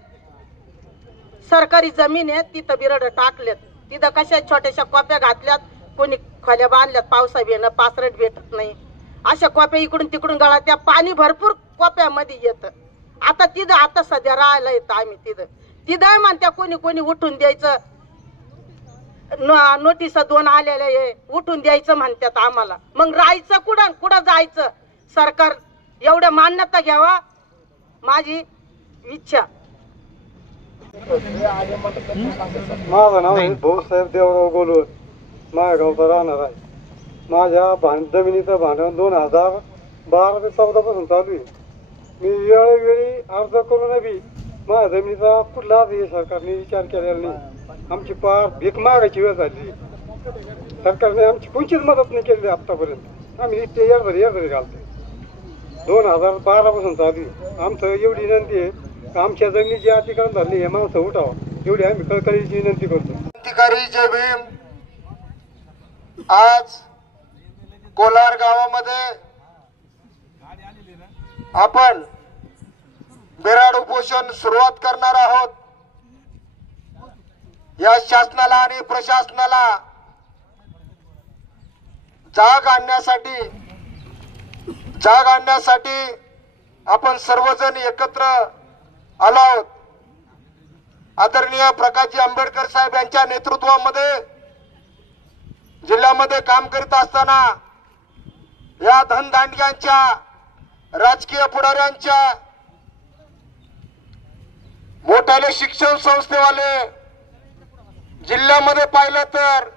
सरकारी जमीन आहे, तिथं बिराड टाकलेत. तिथं कशा छोट्याशा कोप्या घातल्यात, कोणी खोल्या बांधल्यात, पावसा भेणं पासरट भेटत नाही, अशा कोप्या इकडून तिकडून गळा. त्या पाणी भरपूर कोप्यामध्ये येतं. आता सध्या राहायला येतं आम्ही तिथं म्हणत्या कोणी उठून द्यायचं, नोटीस 2 आलेल्या आहे, उठून द्यायचं म्हणतात आम्हाला. मग राहायचं कुठं जायचं. सरकार एवढ्या मान्यता घ्यावा. माझी इच्छा. माझं नाव आहे भाऊसाहेब देवराव गोलवत, माझ्या गावचा राहणार आहे. माझ्या जमिनीचं भांडण 2012 ते 14 पासून चालू आहे. मी वेळोवेळी अर्ज करून बी माझ्या जमिनीचा कुठलाच हे सरकारने विचार केलेला नाही. आमची पार भीक मागायची वेळ झाली. सरकारने आमची कोणतीच मदत नाही केली आतापर्यंत. आम्ही ते येरधरी घालतो. 2012 पासून चालू आहे. आमचं एवढी विनंती आहे की आमच्या जमिनीची अतिक्रमण झाली हे माणसं उठावं, एवढी आम्ही कळकळीची विनंती करतो. क्रांतिकारी जय भीम. आज कोलार गावामध्ये आपण बिराड उपोषण सुरुवात करणार आहोत. या शासनाला आणि प्रशासनाला जाग आणण्यासाठी आपण सर्वजण एकत्र आलो आहोत. आदरणीय प्रकाशजी आंबेडकर साहेब यांच्या नेतृत्वामध्ये जिल्ह्यामध्ये काम करीत असताना या धनदांडग्यांच्या राजकीय पुढाऱ्यांच्या मोठ्याले शिक्षण संस्थेवाले जिल्ह्यामध्ये पाहिलं तर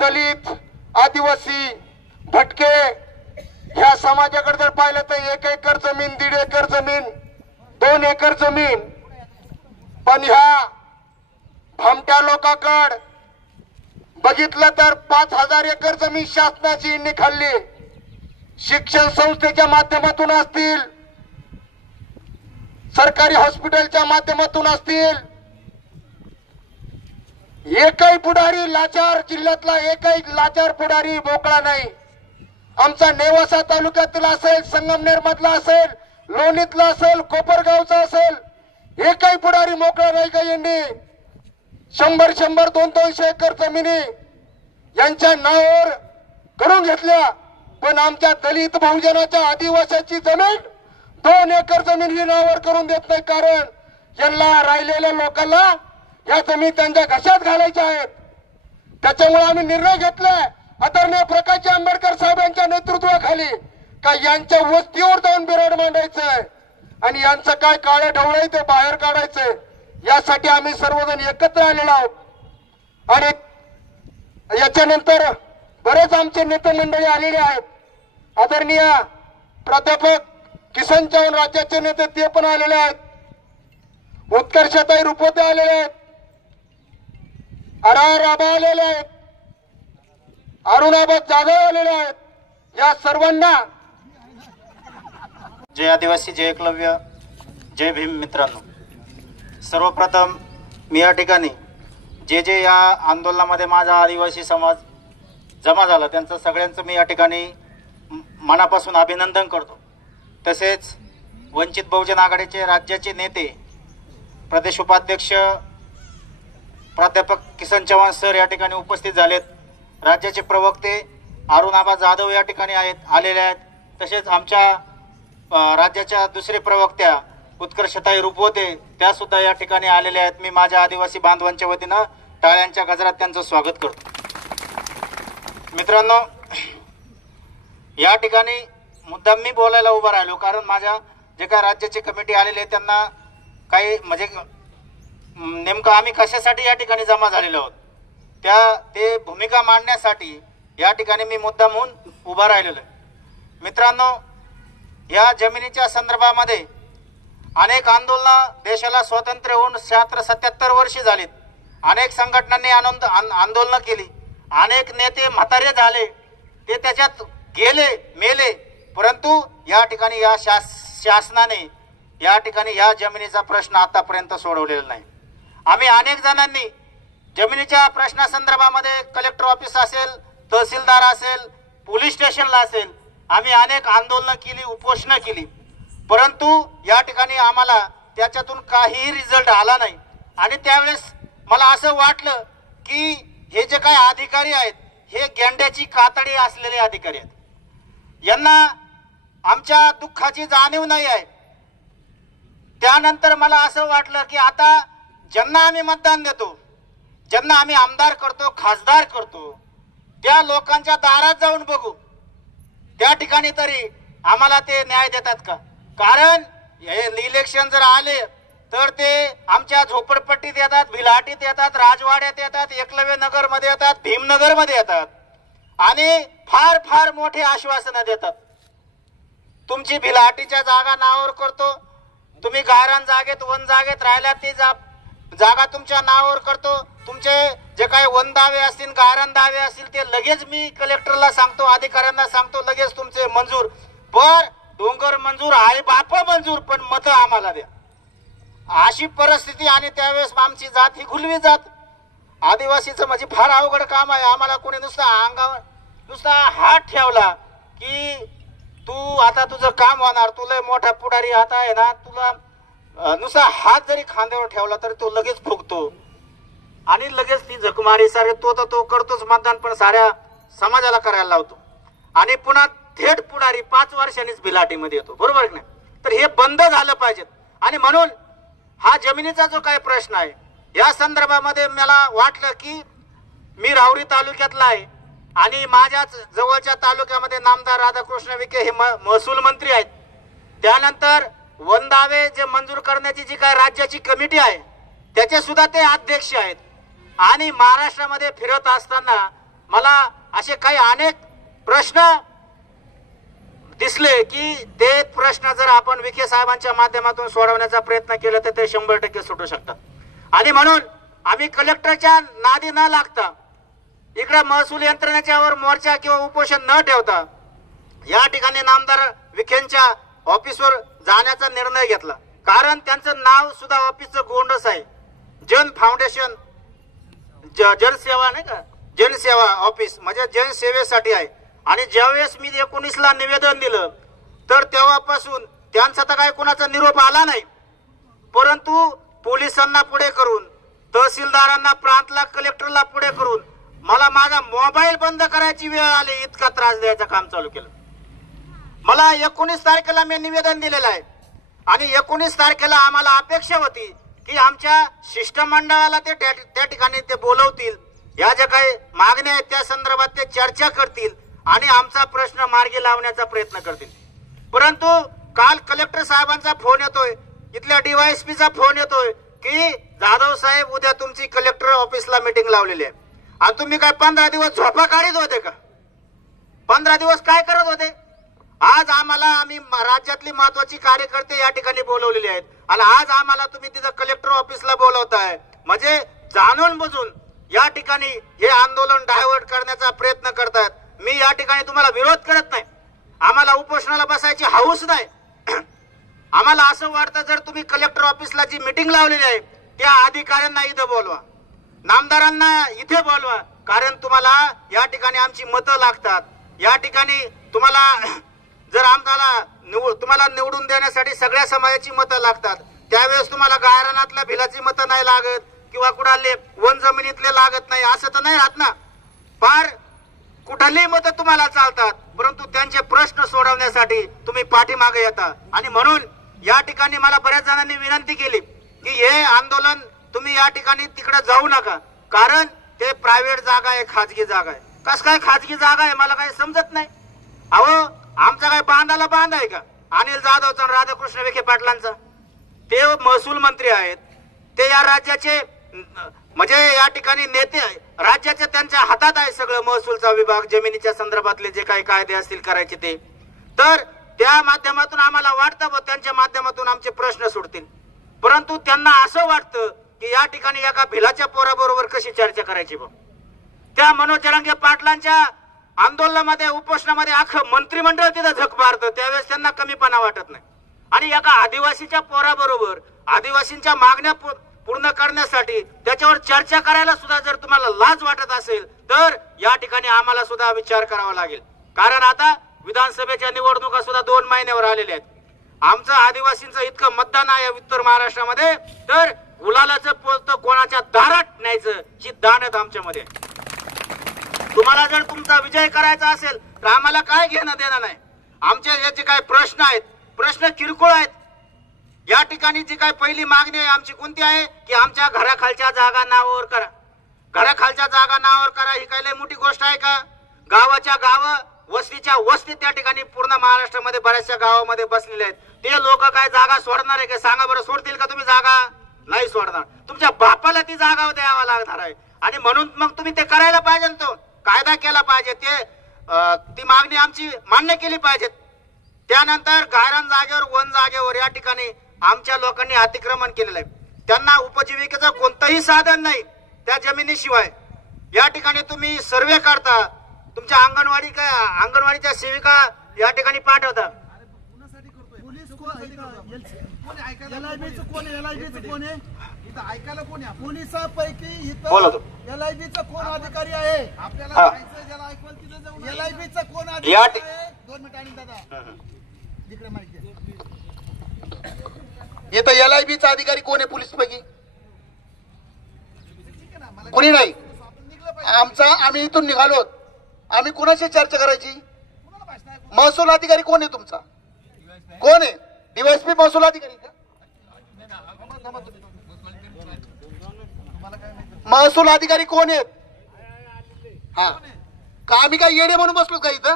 दलित, आदिवासी, भटके ह्या समाजाकडे जर पाहिलं तर 1 एकर जमीन, 1.5 एकर जमीन, 2 एकर जमीन, पण ह्या भामट्या लोकांकडे बघितलं तर 5,000 एकर जमीन शासनाची निखाल्ली. शिक्षण संस्थेच्या माध्यमातून असतील, सरकारी हॉस्पिटलच्या माध्यमातून असतील, एकही पुढारी लाचार, जिल्ह्यातला एकही लाचार पुढारी मोकळा नाही. आमचा नेवासा तालुक्यातील असेल, संगमनेर मधला असेल, लोणीतला असेल, कोपरगावचा असेल, एकही पुढारी मोकळा नाही. का यांनी 100-100, 200 एकर जमिनी यांच्या नावावर करून घेतल्या. पण आमच्या दलित बहुजनाच्या आदिवासीची जमीन 2 एकर जमीन ही नावावर करून देत नाही. कारण यांना राहिलेल्या लोकांना या जमीन त्यांच्या घशात घालायच्या आहेत. त्याच्यामुळे आम्ही निर्णय घेतलाय आदरणीय प्रकाशजी आंबेडकर साहेब यांच्या नेतृत्वाखाली का यांच्या वस्तीवर जाऊन बिराड मांडायचंय आणि यांचं काय काळे ढवळे ते बाहेर काढायचंय. यासाठी आम्ही सर्वजण एकत्र आलेलो आहोत. आणि याच्यानंतर बरेच आमचे नेते मंडळी आलेले आहेत. आदरणीय प्राध्यापक किसन चव्हाण राज्याचे नेते ते पण आलेले आहेत. उत्कर्षताई रुपोते आलेले आहेत. आर आबा आलेले आहेत. अरुणाबाद जाधव आलेले आहेत. या सर्वांना जय आदिवासी, जय एकलव्य, जय भीम. मित्रांनो, सर्वप्रथम मी या ठिकाणी जे या आंदोलनामध्ये माझा आदिवासी समाज जमा झाला त्यांचं सगळ्यांचं मी या ठिकाणी मनापासून अभिनंदन करतो. तसेच वंचित बहुजन आघाडीचे राज्याचे नेते, प्रदेश उपाध्यक्ष प्राध्यापक किसन चव्हाण सर या ठिकाणी उपस्थित झालेत. राज्याचे प्रवक्ते अरुणाबा जाधव या ठिकाणी आलेले आहेत. तसेच आमच्या राज्याच्या दुसरे प्रवक्त्या उत्कर्षताई रुपवते त्या सुद्धा या ठिकाणी आलेल्या आहेत. मी माझ्या आदिवासी बांधवांच्या वतीनं टाळ्यांच्या गजरात त्यांचं स्वागत करतो. मित्रांनो, या ठिकाणी मुद्दाम मी बोलायला उभा राहिलो कारण माझ्या जे काय राज्याची कमिटी आलेली आहे त्यांना काही म्हणजे नेमकं आम्ही कशासाठी या ठिकाणी जमा झालेलो आहोत ते भूमिका मांडण्यासाठी या ठिकाणी मी मुद्दाम होऊन उभा राहिलेलो आहे. मित्रांनो, या जमिनीच्या संदर्भामध्ये अनेक आंदोलनं देशाला स्वातंत्र्य होऊन 77 वर्षे झालीत. अनेक संघटनांनी आंदोलनं केली. अनेक नेते म्हातारे झाले, ते त्याच्यात गेले, मेले. परंतु या ठिकाणी या शासनाने या ठिकाणी या जमिनीचा प्रश्न आतापर्यंत सोडवलेला नाही. आम्ही अनेक जणांनी जमिनीच्या प्रश्नासंदर्भामध्ये कलेक्टर ऑफिस असेल, तहसीलदार असेल, पोलीस स्टेशनला असेल, आम्ही अनेक आंदोलनं केली, उपोषणं केली. परंतु या ठिकाणी आम्हाला त्याच्यातून काहीही रिझल्ट आला नाही. आणि त्यावेळेस मला असं वाटलं की हे जे काही अधिकारी आहेत हे गेंड्याची कातडी असलेले अधिकारी आहेत. यांना आमच्या दुःखाची जाणीव नाही आहे. त्यानंतर मला असं वाटलं की आता ज्यांना आम्ही मतदान देतो, ज्यांना आम्ही आमदार करतो, खासदार करतो, त्या लोकांच्या दारात जाऊन बघू, त्या ठिकाणी तरी आम्हाला ते न्याय देतात का. कारण हे इलेक्शन जर आले तर ते आमच्या झोपडपट्टीत येतात, भिलाटीत येतात, राजवाड्यात येतात, एकलव्य नगर मध्ये येतात, भीमनगर मध्ये येतात आणि फार फार मोठे आश्वासनं देतात. तुमची भिलाटीच्या जागा नावावर करतो, तुम्ही गायरान जागेत वन जागेत राहिला ती जागा तुमच्या नावावर करतो, तुमचे जे काही वन दावे असतील गायरान दावे असतील ते लगेच मी कलेक्टरला सांगतो, अधिकाऱ्यांना सांगतो, लगेच तुमचे मंजूर. पण डोंगर मंजूर आहे बाप मंजूर, पण मतं आम्हाला द्या, अशी परिस्थिती. आणि त्यावेळेस आमची जात ही खुलवी जात. आदिवासीचं म्हणजे फार अवघड काम आहे. आम्हाला कोणी अंगावर नुसता हात ठेवला की तू आता तुझं काम होणार, तुला मोठा पुढारी हात आहे ना, तुला नुसता हात जरी खांद्यावर ठेवला तरी तो लगेच फुगतो आणि लगेच ती झकमारी सारे तो करतोच मतदान, पण साऱ्या समाजाला करायला लावतो आणि पुन्हा थेट पुढारी 5 वर्षांनीच भिलाटीमध्ये येतो. बरोबर नाही? तर हे बंद झालं पाहिजे. आणि म्हणून हा जमिनीचा जो काही प्रश्न आहे या संदर्भामध्ये मला वाटलं की मी राहुरी तालुक्यातला आहे आणि माझ्याच जवळच्या तालुक्यामध्ये नामदार राधाकृष्ण विखे हे महसूल मंत्री आहेत. त्यानंतर वन दावे जे मंजूर करण्याची जी काय राज्याची कमिटी आहे त्याचे सुद्धा ते अध्यक्ष आहेत. आणि महाराष्ट्रामध्ये फिरत असताना मला असे काही अनेक प्रश्न दिसले की ते प्रश्न जर आपण विखे साहेबांच्या माध्यमातून सोडवण्याचा प्रयत्न केला तर ते 100% सुटू शकतात. आणि म्हणून आम्ही कलेक्टरच्या नादी न लागता इकडे महसूल यंत्रणेच्या वर मोर्चा किंवा उपोषण न ठेवता या ठिकाणी नामदार विखेंच्या ऑफिसवर जाण्याचा निर्णय घेतला. कारण त्यांचं नाव सुद्धा ऑफिसचं गोंडस आहे, जन फाउंडेशन जनसेवा नाही का, जनसेवा ऑफिस म्हणजे जनसेवेसाठी आहे. आणि ज्यावेळेस मी 19ला निवेदन दिलं तर तेव्हापासून त्यांचा तर काय कोणाचा निरोप आला नाही, परंतु पोलिसांना पुढे करून, तहसीलदारांना, प्रांतला कलेक्टरला पुढे करून मला माझा मोबाईल बंद करायची वेळ आली, इतका त्रास द्यायचं काम चालू केलं. मला 19 तारखेला मी निवेदन दिलेलं आहे आणि 19 तारखेला आम्हाला अपेक्षा होती की आमच्या शिष्टमंडळाला ते त्या ठिकाणी ते बोलवतील, या ज्या काही मागण्या आहेत त्या संदर्भात ते चर्चा करतील आणि आमचा प्रश्न मार्गी लावण्याचा प्रयत्न करतील. परंतु काल कलेक्टर साहेबांचा फोन येतोय, इथल्या DYSPचा फोन येतोय की जाधव साहेब उद्या तुमची कलेक्टर ऑफिसला मीटिंग लावलेली आहे. आणि तुम्ही काय 15 दिवस झोपा काढीत होते का? 15 दिवस काय करत होते? आज आम्हाला आम्ही राज्यातली महत्वाची कार्यकर्ते या ठिकाणी बोलवलेले आहेत आणि आज आम्हाला तुम्ही तिथं कलेक्टर ऑफिसला बोलवताय, म्हणजे जाणून बुजून या ठिकाणी हे आंदोलन डायव्हर्ट करण्याचा प्रयत्न करतायत. मी या ठिकाणी तुम्हाला विरोध करत नाही, आम्हाला उपोषणाला बसायची हौस नाही. आम्हाला असं वाटतं जर तुम्ही कलेक्टर ऑफिसला जी मीटिंग लावलेली आहे त्या अधिकाऱ्यांना इथं बोलवा, नामदारांना इथे बोलवा, कारण तुम्हाला या ठिकाणी आमची मतं लागतात. या ठिकाणी तुम्हाला जर तुम्हाला निवडून देण्यासाठी सगळ्या समाजाची मतं लागतात, त्यावेळेस तुम्हाला गायरानातल्या भिलाची मतं नाही लागत किंवा कुणाले वन जमिनीतले लागत नाही असं तर नाही राहत ना. फार कुठली मतं तुम्हाला चालतात, परंतु त्यांचे प्रश्न सोडवण्यासाठी तुम्ही पाठीमागे येता. आणि म्हणून या ठिकाणी मला बऱ्याच जणांनी विनंती केली की हे आंदोलन तुम्ही या ठिकाणी तिकडे जाऊ नका, कारण ते प्रायव्हेट जागा आहे, खाजगी जागा आहे. कस काय खाजगी जागा आहे मला काही समजत नाही. अहो आमचा काय बांधाला बांध आहे का? अनिल जाधवचा, राधाकृष्ण विखे पाटलांचा, ते महसूल मंत्री आहेत, ते या राज्याचे म्हणजे या ठिकाणी नेते, राज्याच्या त्यांच्या हातात आहे सगळं महसूलचा विभाग, जमिनीच्या संदर्भातले जे काही कायदे असतील करायचे ते. तर त्या माध्यमातून आम्हाला वाटतं व त्यांच्या माध्यमातून आमचे प्रश्न सुटतील. परंतु त्यांना असं वाटतं की या ठिकाणी एका भिलाच्या पोराबरोबर कशी चर्चा करायची बघ. त्या मनोज जरांगे पाटलांच्या आंदोलनामध्ये, उपोषणामध्ये अख्खं मंत्रिमंडळ तिथं झक मारतं, त्यावेळेस त्यांना कमीपणा वाटत नाही. आणि एका आदिवासीच्या पोराबरोबर आदिवासींच्या मागण्या पूर्ण करण्यासाठी त्याच्यावर चर्चा करायला सुद्धा जर तुम्हाला लाज वाटत असेल तर या ठिकाणी आम्हाला सुद्धा विचार करावा लागेल. कारण आता विधानसभेच्या निवडणुका सुद्धा 2 महिन्यावर आलेल्या आहेत. आमचं आदिवासींचं इतकं मतदान आहे उत्तर महाराष्ट्रामध्ये, तर गुलालाचं पोत कोणाच्या दारात न्यायचं ही दानत आमच्यामध्ये. तुम्हाला जर तुमचा विजय करायचा असेल तर आम्हाला काय घेणं देणं नाही. आमचे जे काही प्रश्न आहेत, प्रश्न किरकोळ आहेत. या ठिकाणी जी काही पहिली मागणी आहे आमची कोणती आहे की आमच्या घराखालच्या जागा नावावर करा. घराखालच्या जागा नावावर करा ही काही लय मोठी गोष्ट आहे का? गावाच्या गावं वस्तीच्या वस्ती त्या ठिकाणी पूर्ण महाराष्ट्रामध्ये बऱ्याचशा गावामध्ये बसलेले आहेत. ते लोक काय जागा सोडणार आहे का? सांगा बरं, सोडतील का तुम्ही जागा? नाही सोडणार. तुमच्या बापाला ती जागा द्यावा लागणार आहे. आणि म्हणून मग तुम्ही ते करायला पाहिजे, तो कायदा केला पाहिजे, ती मागणी आमची मान्य केली पाहिजे. त्यानंतर गायरान जागेवर वन जागेवर या ठिकाणी आमच्या लोकांनी अतिक्रमण केलेलं आहे. त्यांना उपजीविकेचं कोणतंही साधन नाही त्या जमिनीशिवाय. या ठिकाणी तुम्ही सर्वे करता, तुमच्या अंगणवाडीच्या सेविका या ठिकाणी पाठवता. पोलिसांपैकी LIBचा कोण अधिकारी आहे? आपल्याला LIBचा कोण अधिकारी आहे? 2 मिनिटं दादा तिकडे माहिती आहे. इथं LIBचा अधिकारी कोण आहे? पोलीस पैकी कोणी नाही. आम्ही इथून निघालो, आम्ही कुणाशी चर्चा करायची? महसूल अधिकारी कोण आहे तुमचा? कोण आहे? DYSP महसूल अधिकारी का? महसूल अधिकारी कोण आहेत? हा का आम्ही काय येडे म्हणून बसलो का इथं?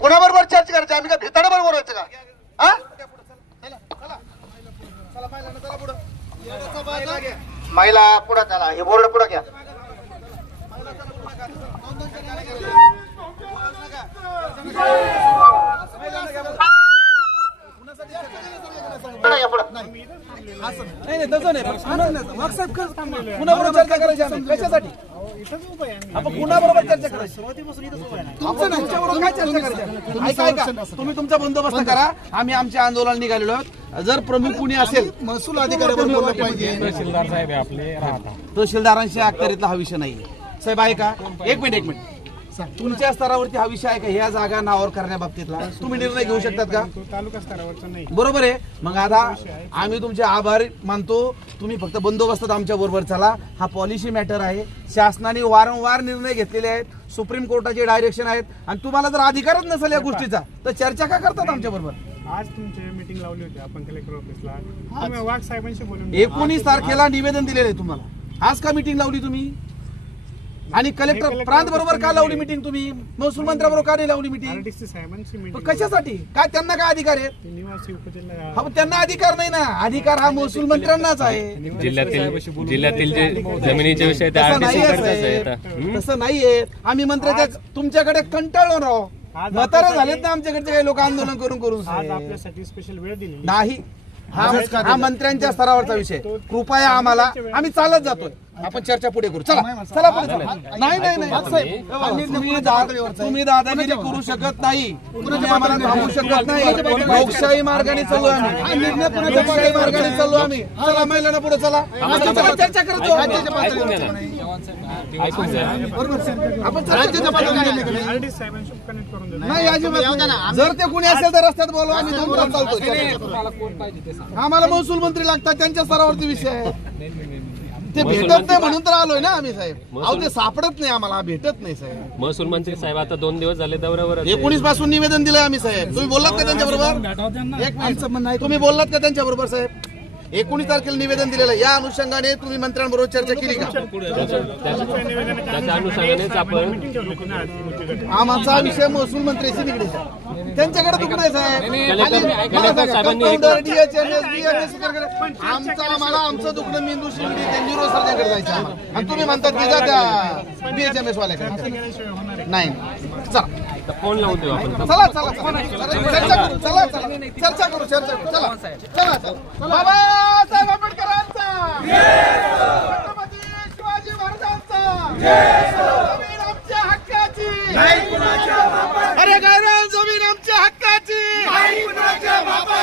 कोणाबरोबर चर्चा करायची? आम्ही काय भिताडाबरोबर बोलायचं का? हा महिला पुढे चला, हे बोर्ड पुढे घ्या. नाही तसं नाही. कुणाबरोबर चर्चा करायची? आम्ही कशासाठी? आपण कुणाबरोबर चर्चा करायची? तुमचं तुमच्याबरोबर काय चर्चा करायची? ऐका, तुम्ही तुमचा बंदोबस्त करा. आम्ही आमच्या आंदोलन निघालेलो आहोत. जर प्रमुख कुणी असेल, महसूल अधिकाऱ्याबरोबर बोललं पाहिजे. तहसीलदार साहेब आपले तहसीलदारांशी अखत्यारीतला हा विषय नाही साहेब. आहे का? एक मिनिट तुमच्या स्तरावरती हा विषय आहे का? ह्या जागा नावावर करण्याबाबतीतला तुम्ही निर्णय घेऊ शकतात का? तालुका स्तरावरचा नाही. बरोबर आहे. मग आता आम्ही तुमचे आभार मानतो. तुम्ही फक्त बंदोबस्तात आमच्या बरोबर चला. हा पॉलिसी मॅटर आहे. शासनाने वारंवार निर्णय घेतलेले आहेत, सुप्रीम कोर्टाचे डायरेक्शन आहेत. आणि तुम्हाला जर अधिकारच नसेल या गोष्टीचा तर चर्चा का करतात आमच्या बरोबर? आज तुमची मीटिंग लावली होती आपण कलेक्टर ऑफिसला. वाघ साहेबांशी बोलून 19 तारखेला निवेदन दिलेलं आहे तुम्हाला. आज का मीटिंग लावली तुम्ही? आणि कलेक्टर प्रांत बरोबर का लावली मीटिंग तुम्ही? महसूल मंत्र्याबरोबर का नाही लावली मीटिंग? कशासाठी? काय त्यांना काय अधिकार आहेत? त्यांना अधिकार नाही ना. अधिकार हा महसूल मंत्र्यांनाच आहे. जिल्ह्यातील जे जमिनीचे विषय तसं नाहीये. आम्ही मंत्र्याच्या तुमच्याकडे कंटाळलो राहो. म्हातारा झालेत ना आमच्याकडचे काही लोक आंदोलन करून आपल्यासाठी स्पेशल वेळ दिली नाही. हा मंत्र्यांच्या स्तरावरचा विषय. कृपया आम्हाला, आम्ही चालत जातोय. आपण चर्चा पुढे करू. चला चला पुढे. नाही तुम्ही दादागिरी करू शकत नाही. आम्हाला थांबवू शकत नाही. लोकशाही मार्गाने चालू आम्ही. लोकशाही मार्गाने चालू आम्ही. चला महिलांना पुढे चला. चर्चा करतो. नाही अजिबात. जर ते कुणी असेल तर रस्त्यात बोलवा. आम्ही दोन चालतो. आम्हाला महसूल मंत्री लागतात. त्यांच्या स्तरावरती विषय आहे. ते भेटत नाही म्हणून तर आलोय ना आम्ही साहेब. अहो ते सापडत नाही आम्हाला, भेटत नाही साहेब. महसूल मंत्री साहेब आता 2 दिवस झाले दौऱ्यावर. 19 पासून निवेदन दिलंय आम्ही साहेब. तुम्ही बोललात का त्यांच्या बरोबर? एक मिनिट, तुम्ही बोललात का त्यांच्या बरोबर साहेब? 19 तारखेला निवेदन दिलेलं. या अनुषंगाने तुम्ही मंत्र्यांबरोबर चर्चा केली का? त्याच्या अनुषंगानेच आपण आमचा विषय महसूल मंत्र्याशी निगडीत आहे. त्यांच्याकडे दुखणं आहे साहेब. आमचं दुखणं मेंदू शिंगडी न्यूरो सर्जनकडे जायचं आहे. आणि तुम्ही म्हणतात की जा त्या BHMS वाल्याकडे. नाही चला फोन लावून देऊ आपण. चला चला चर्चा करू. चला चला चर्चा करू. चला चला चला. बाबासाहेब आंबेडकरांचा, छत्रपती शिवाजी महाराजांचा, जमीन आमच्या हक्काची, अरे गायरान जमीन आमच्या हक्काची,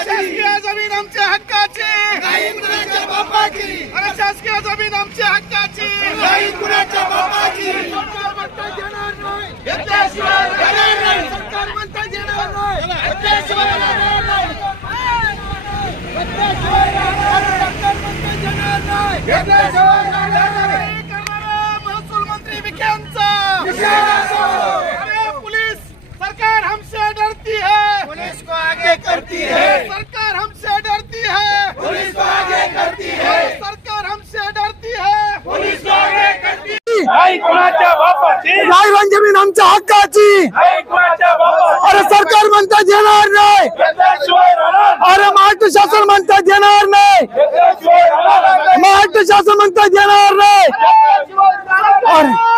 शासकीय जमीन आमच्या हक्काची, अरे शासकीय जमीन आमच्या हक्काची, सरकार म्हणता देणार नाही, सरकार म्हणता देणार नाही, महसूल मंत्री विखेंचा, अरे पुलिस सरकार हमसे डरती है, पुलिस को आगे करती है, सरकार हमसे डरती है, पुलिस को आगे करती है, सरकार हमसे डरती है, पुलिस को आगे करती है. गायरान जमीन आमच्या हक्काची. अरे सरकार म्हणतात येणार नाही. अरे महाराष्ट्र शासन म्हणतात येणार नाही. महाराष्ट्र शासन म्हणतात येणार नाही.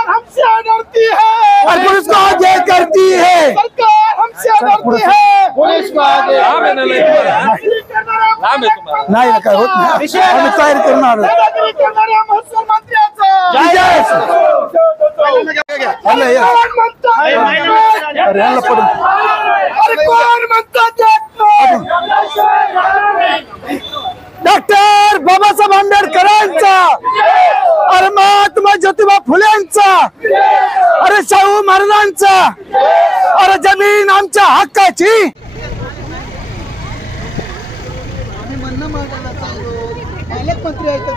हमसे डरती है और पुलिस को आगे करती है. सरकार, हमसे डरती है पुलिस को आगे नाही ना काय होत नाही. आम्ही तयारी करणार. महसूल मंत्र्याचं डॉक्टर बाबासाहेब आंबेडकरांचा, अरे महात्मा ज्योतिबा फुलेंचा, अरे शाहू महाराजांचा, अरे जमीन आमच्या हक्काची. पालकमंत्री आहेत ते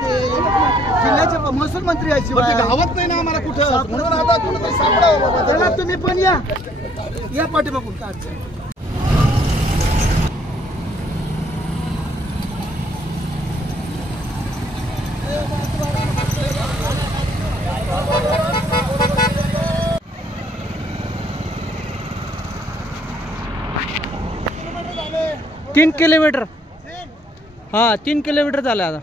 जिल्ह्याचे महसूल मंत्री आहेत गावात नाही ना आम्हाला कुठं म्हणून आता कुठं सापडा. तुम्ही पण या पाठीमागून काय तीन किलोमीटर. हा 3 किलोमीटर झालं आता.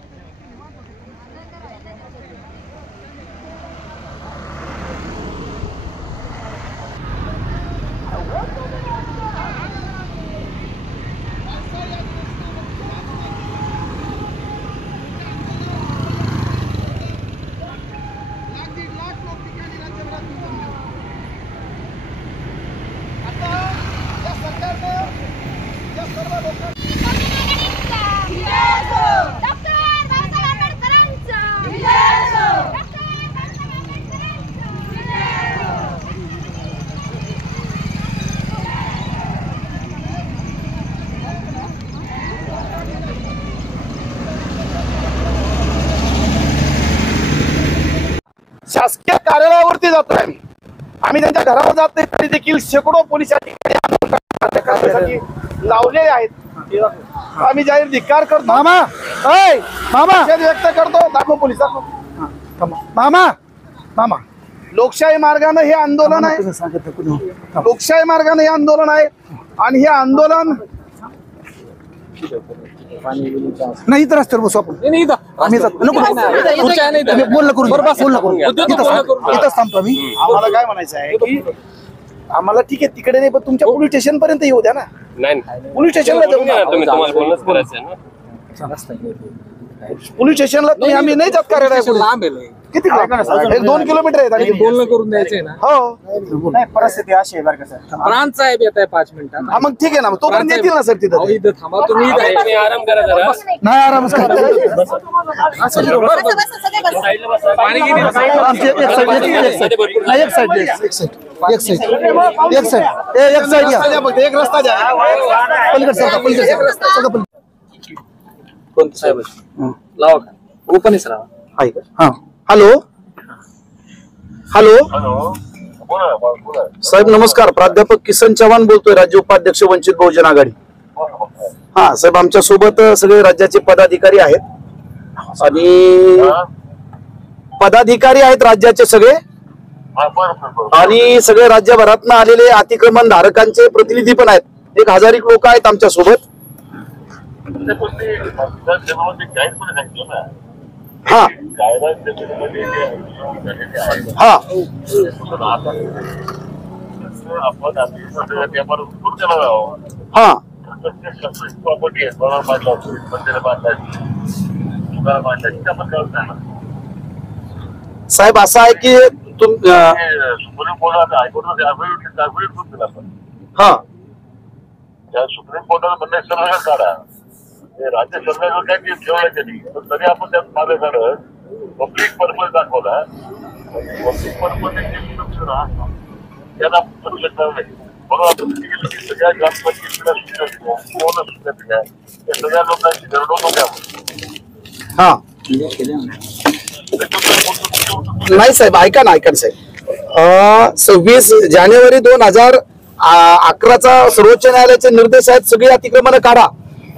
शासकीय कार्यालयावरती जातोय आम्ही त्यांच्या घरावर जात नाही तरी देखील शेकडो पोलीस या ठिकाणी लावलेले आहेत. आम्ही जाहीर धिक्कार करतो. मामा मामा व्यक्त करतो. दाखव पोलीस दाखव. मामा लोकशाही मार्गाने हे आंदोलन आहे. लोकशाही मार्गाने हे आंदोलन आहे आणि हे आंदोलन नाही इथं रस्त्यावर बसू आपण. बोलणं करून इथंच थांबतो आम्ही. आम्हाला काय म्हणायचं आहे की आम्हाला ठीक आहे तिकडे नाही पण तुमच्या पोलीस स्टेशन पर्यंत येऊ द्या ना. पोलीस स्टेशनला पोलीस स्टेशनला आम्ही नाही जात कार्यालय. किती 1-2 किलोमीटर आहे. बोलणं करून द्यायचंय ना. हो नाही परिस्थिती अशी आहे बरं का सर. प्रांत साहेब येत आहे 5 मिनिटात. हा मग ठीक आहे ना. तो पण येतील ना सर तिथं. इथं थांबा तुम्ही आराम करा जरा. नाही आरामच करा. एक रस्ता द्या. कोणतं साहेब लावा का ओपनच राहा. हॅलो हॅलो साहेब नमस्कार. प्राध्यापक किसन चव्हाण बोलतोय, राज्य उपाध्यक्ष वंचित बहुजन आघाडी. हा साहेब आमच्या सोबत सगळे राज्याचे पदाधिकारी आहेत आणि पदाधिकारी आहेत राज्याचे सगळे आणि सगळे राज्यभरातून आलेले अतिक्रमण धारकांचे प्रतिनिधी पण आहेत. 1000 लोक आहेत आमच्या सोबत. हा हा हा साहेब असं आहे की हा सुप्रीम कोर्टाला म्हणणं सरकार काढा. राज्य सरकारवर काय ठेवलं त्यांनी पण तरी आपण त्यात मागे काढत पब्लिक पर्पज दाखवला. पब्लिक पर्पज त्यांना लक्षात नाही म्हणून आपण सगळ्या ग्रामपंचायतीला सूचना दिल्या या सगळ्या लोकांची घरडोक द्यावं. हा नाही साहेब ऐका ना साहेब. 26 जानेवारी 2011चा सर्वोच्च न्यायालयाचे निर्देश आहेत सगळी अतिक्रमण काढा.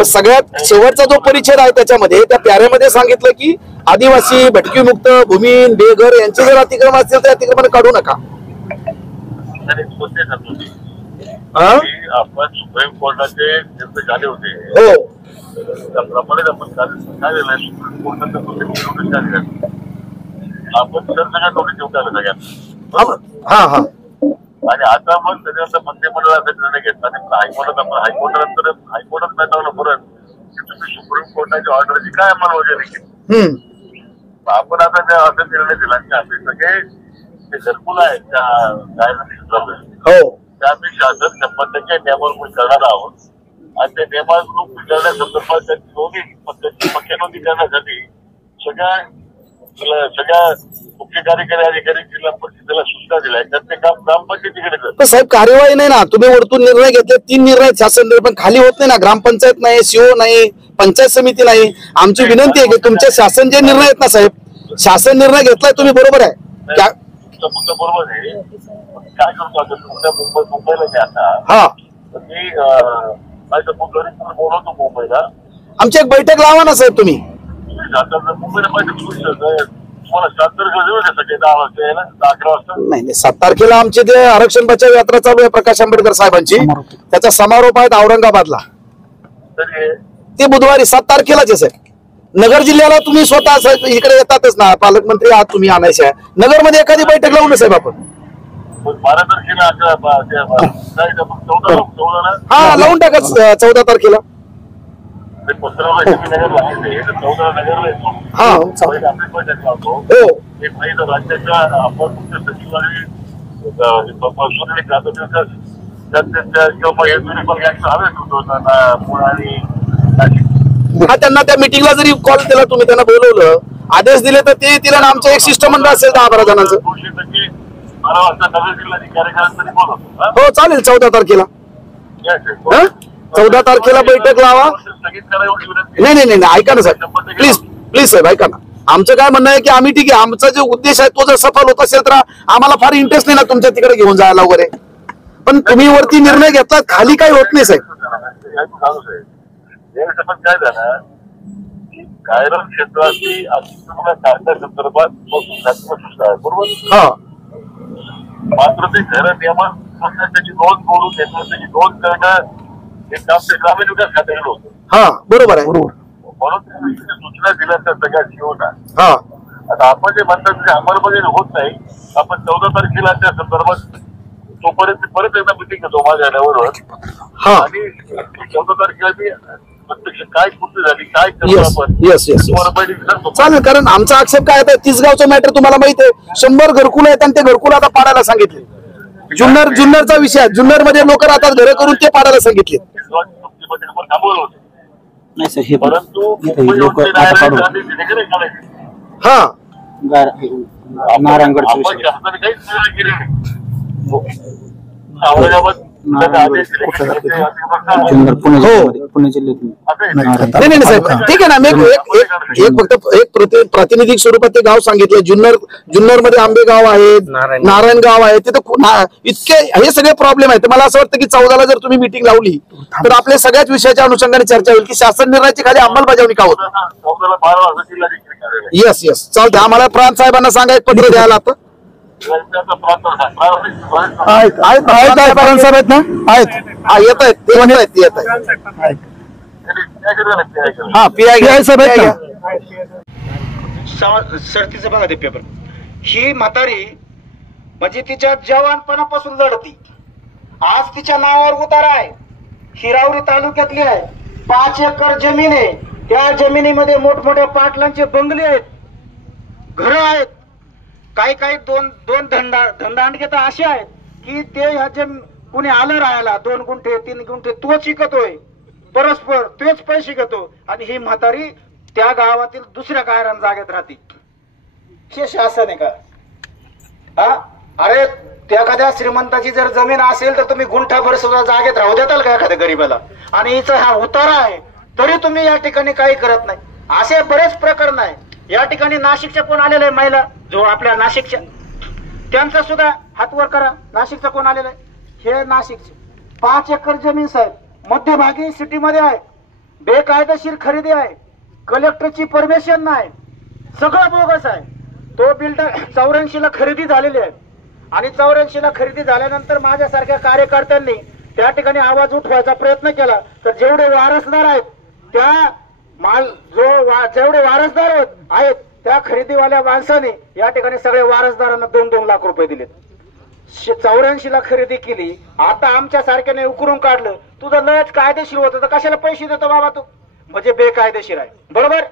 सगळ्यात शेवटचा जो परिच्छेद आहे त्याच्यामध्ये त्या प्याऱ्यामध्ये सांगितलं की आदिवासी भटकीमुक्त भूमीहीन बेघर यांचे जर अतिक्रमण असतील तर अतिक्रमण काढू नका. ठिकाणी कोणते सांगतो की आपण सुप्रीम कोर्टाचे निर्णय झाले होते त्याप्रमाणे आपण काय झालंय सुप्रीम कोर्टाचा नोटीस काय दिल्या आपण सगळ्या नोटीस देऊन टाकलं सगळ्यांना आणि आता मग त्याच्यानंतर मंत्रिमंडळाचा निर्णय घेतला आणि हायकोर्टात आपण हायकोर्टात मिळवलं परत की तुम्ही सुप्रीम कोर्टाच्या ऑर्डरची काय अंमलबजावणी केली आपण आता त्या असा निर्णय दिला की आपले सगळे जे घरकुल आहेत त्या गायडलाईन्स त्या आम्ही शासन 100% नियमावली करणार आहोत आणि त्या नियमावली करण्यासंदर्भात त्यांची नोंदी पक्के नोंदी करण्यासाठी सगळ्या मुख्य कार्यकारी अधिकारी जिल्हा परिषदेला सूचना दिल्या त्यात ते काम ग्रामपंचायतीकडे साहेब कार्यवाही नाही ना तुम्ही वरतून निर्णय घेतले 3 निर्णय शासन पण खाली होत नाही ना ग्रामपंचायत नाही सीओ नाही पंचायत समिती नाही आमची विनंती आहे की तुमचे शासन जे निर्णय आहेत ना साहेब शासन निर्णय घेतलाय तुम्ही बरोबर आहे मुद्दा बरोबर आहे काय करतो आता मुंबईला जे आता मी बोलवतो मुंबईला आमची एक बैठक लावा ना साहेब तुम्ही मुंबईला पाहिजे तुम्हाला 7 तारखेला देऊ त्यासाठी 10 वाजता यायला 11 वाजता नाही 7 तारखेला आमचे ते आरक्षण बचाव यात्रा चालू आहे प्रकाश आंबेडकर साहेबांची त्याचा समारोप आहे औरंगाबादला ते बुधवारी 7 तारखेलाच आहे साहेब नगर जिल्ह्याला तुम्ही स्वतः इकडे येतातच ना पालकमंत्री आहात तुम्ही आणायचे नगर मध्ये एखादी बैठक लावू ना साहेब आपण 12 तारखेला हा लावून टाका 14 तारखेला राज्याच्या आपण मुख्य सचिवांनी त्यांना त्या मिटिंगला जरी कॉल केला तुम्ही त्यांना बोलवलं आदेश दिले तर ते तिला आमचं एक शिष्टमंडळ असेल 10-12 जणांचं हो चालेल 14 तारखेला 14 तारखेला बैठक लावा नाही ऐका ना साहेब प्लीज साहेब ऐका ना आमचं काय म्हणणं आहे की आम्ही ठीक आहे आमचा जो उद्देश आहे तो जर सफल होत असेल तर आम्हाला फार इंटरेस्ट नाही ना तुमच्या तिकडे घेऊन जायला वगैरे पण तुम्ही वरती निर्णय घेतला खाली काही होत नाही साहेब काय झालं की गायरन क्षेत्राची कायद्या संदर्भात बरोबर मात्र ते घर नियमन त्याची नोंद करून त्याची नोंद करणं हे काम ते ग्रामीण विकास खात्याकडे होतं बरोबर आहे म्हणून सूचना दिल्या त्या सगळ्या सीओना आता आपण जे म्हणतात ते अंमलबजावणी होत नाही आपण 14 तारखेला त्या संदर्भात तोपर्यंत परत एकदा मिटिंग घेतो माझ्या लेवलवर आणि 14 तारखेला मी प्रत्यक्ष काय कृती झाली काय करतो आपण चालेल कारण आमचा आक्षेप काय आहे तिसगावचं मॅटर तुम्हाला माहित आहे 100 घरकुल आहेत आणि ते घरकुल आता पाडायला सांगितले जुन्नरचा विषय जुन्नर मध्ये लोक राहतात घर करून ते पाडायला सांगितले नाही सर हे परंतु पुणे जिल्ह्यातून नाही साहेब ठीक आहे ना मी एक फक्त एक प्रातिनिधिक स्वरूपात ते गाव सांगितलं जुन्नर मध्ये आंबेगाव आहे नारायण गाव आहे तिथं इतके हे सगळे प्रॉब्लेम आहेत मला असं वाटतं की 14ला जर तुम्ही मीटिंग लावली तर आपल्या सगळ्याच विषयाच्या अनुषंगाने चर्चा होईल की शासन निर्णयाची खाली अंमलबजावणी का होत येस चालतं आम्हाला प्रांत साहेबांना सांगा एक पत्र द्यायला आता आहेत ना येत आहेत सरतीचं बघा ते पेपर ही म्हातारी म्हणजे तिच्या जवानपणापासून लढती आज तिच्या नावावर उतारा आहे हिरावरी तालुक्यातली आहे 5 एकर जमीन आहे त्या जमिनीमध्ये मोठमोठ्या पाटलांचे बंगले आहेत घरं आहेत काही दोन धंदांडगे तर असे आहेत की ते ह्या कुणी आलं राहायला 2 गुंठे 3 गुंठे तोच शिकतोय परस्पर तेच पैसे घेतो आणि ही म्हातारी त्या गावातील दुसऱ्या गायरान जागेत राहते हे शासन आहे का अरे त्या एखाद्या श्रीमंताची जर जमीन असेल तर तुम्ही गुंठाभर सुद्धा जागेत राहू देताल का एखाद्या गरीबाला आणि हिचा हा उतारा आहे तरी तुम्ही या ठिकाणी काही करत नाही असे बरेच प्रकरण आहे या ठिकाणी नाशिकच्या कोण आलेला आहे महिला जो आपल्या नाशिकच्या त्यांचा सुद्धा हात वर करा नाशिकचा कोण आलेला आहे हे नाशिकचे 5 एकर जमीन साहेब मध्यभागी सिटीमध्ये आहे बेकायदेशीर खरेदी आहे कलेक्टरची परमिशन नाही सगळं बोगस आहे तो बिल्डर 84ला खरेदी झालेली आहे आणि 84ला खरेदी झाल्यानंतर माझ्यासारख्या कार्यकर्त्यांनी त्या ठिकाणी आवाज उठवायचा प्रयत्न केला, तर जेवढे वारसदार आहेत त्या जेवढे वारसदार आहेत त्या खरेदीवाल्या माणसाने या ठिकाणी सगळ्या वारसदारांना 2-2 लाख रुपये दिलेत. 84ला खरेदी केली, आता आमच्या सारख्याने उकरून काढलं. तुझं लयच कायदेशीर होतं तर कशाला पैसे देतो बाबा तू? म्हणजे बेकायदेशीर आहे, बरोबर.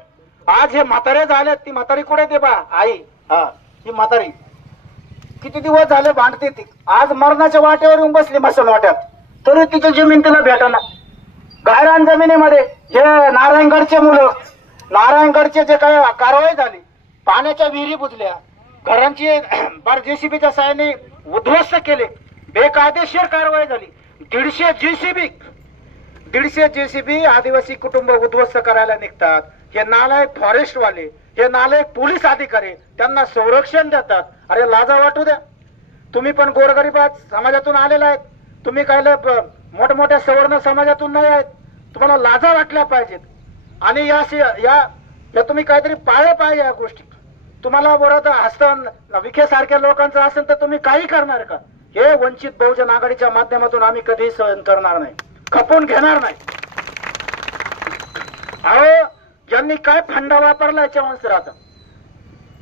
आज हे म्हातारे झाले, ती म्हातारी कुठे दे बा आई? हा, ही म्हातारी किती दिवस झाले भांडते ती, आज मरणाच्या वाटेवर येऊन बसली मसन वाट्यात, तरी तिची जमीन तिला भेटना. गायरान जमिनीमध्ये जे नारायणगडचे मुलं, नारायणगडचे जे काही कारवाई झाली, पाण्याच्या विहिरी बुजल्या, घरांची बार जेसीबीच्या साहाय्याने उद्ध्वस्त केले, बेकायदेशीर कारवाई झाली. 150 जेसीबी आदिवासी कुटुंब उद्ध्वस्त करायला निघतात. हे नालायक फॉरेस्टवाले, हे नालायक पोलीस अधिकारी त्यांना संरक्षण देतात. अरे लाजा वाटू द्या. तुम्ही पण गोरगरिबात समाजातून आलेला आहेत, तुम्ही काय मोठमोठ्या सवर्ण समाजातून नाही आहेत. तुम्हाला लाजा वाटल्या पाहिजेत आणि या तुम्ही काहीतरी पाळलं पाहिजे या गोष्टी. तुम्हाला बरोबर हस्तन विखे सारख्या लोकांचं असेल तर तुम्ही काही करणार का? हे वंचित बहुजन आघाडीच्या माध्यमातून आम्ही कधीही सहन करणार नाही, खपून घेणार नाही. अहो, ज्यांनी काय फंडा वापरलाय चव्हाणसराचा,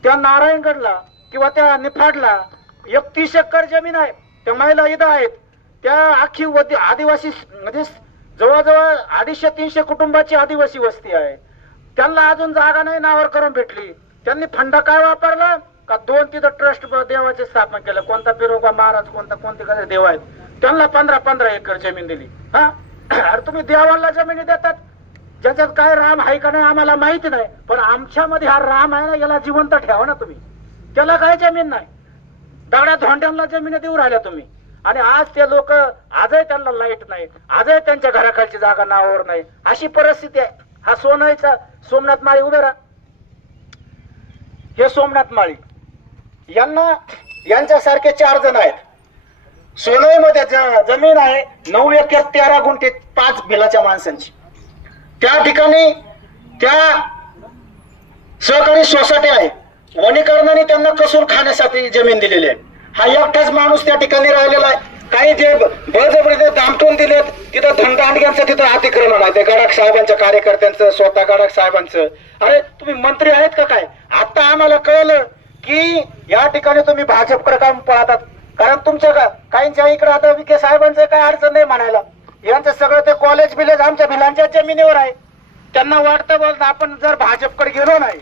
त्या नारायणगडला किंवा त्या निफाडला 31 एकर जमीन आहे, त्या महिला इथं आहेत, त्या आखी आदिवासी म्हणजे जवळजवळ 250-300 कुटुंबाची आदिवासी वस्ती आहे. त्यांना अजून जागा नाही नावावर करून भेटली. त्यांनी फंडा काय वापरला का? 2 तिथं ट्रस्ट देवाचे स्थापन केलं. कोणता बिरोबा महाराज, कोणते देव आहेत, त्यांना 15 एकर जमीन दिली. हा, अरे तुम्ही देवाला जमिनी देतात, ज्याच्यात काय राम आहे का नाही आम्हाला माहिती नाही, पण आमच्यामध्ये हा राम आहे ना, याला जिवंत ठेवा ना तुम्ही. त्याला काय जमीन नाही, दगड्या धोंड्यांना जमिनी देऊ राहिल्या तुम्ही. आणि आज ते लोक, आजही त्यांना लाईट नाही, आजही त्यांच्या घराखालची जागा नावावर नाही, अशी परिस्थिती आहे. हा सोनाईचा सोमनाथ माळी उभे राहा, हे सोमनाथ माळी यांच्यासारखे 4 जण आहेत. सोनईमध्ये जमीन आहे 9 एकर 13 गुंठे 5 बिलाच्या माणसांची. त्या ठिकाणी त्या सहकारी सोसायटी आहे, वनीकरणाने त्यांना कसून खाण्यासाठी जमीन दिलेली आहे. हा एकटाच माणूस त्या ठिकाणी राहिलेला आहे. काही जे बळजबरीने दामटून दिलेत तिथं धनदांडग्यांचं तिथं अतिक्रमण आहे, ते गडाख साहेबांच्या कार्यकर्त्यांचं, स्वतः गडाख साहेबांचं. अरे तुम्ही मंत्री आहेत का काय? आता आम्हाला कळलं की या ठिकाणी तुम्ही भाजपकडे काम पाहतात, कारण तुमच्या काहींच्या इकडे आता विखे साहेबांचं काय अडचण नाही म्हणायला. यांचं सगळं ते कॉलेज बिलेज आमच्या भिलांच्या जमिनीवर आहे. त्यांना वाटतं बोलतं आपण जर भाजपकडे गेलो नाही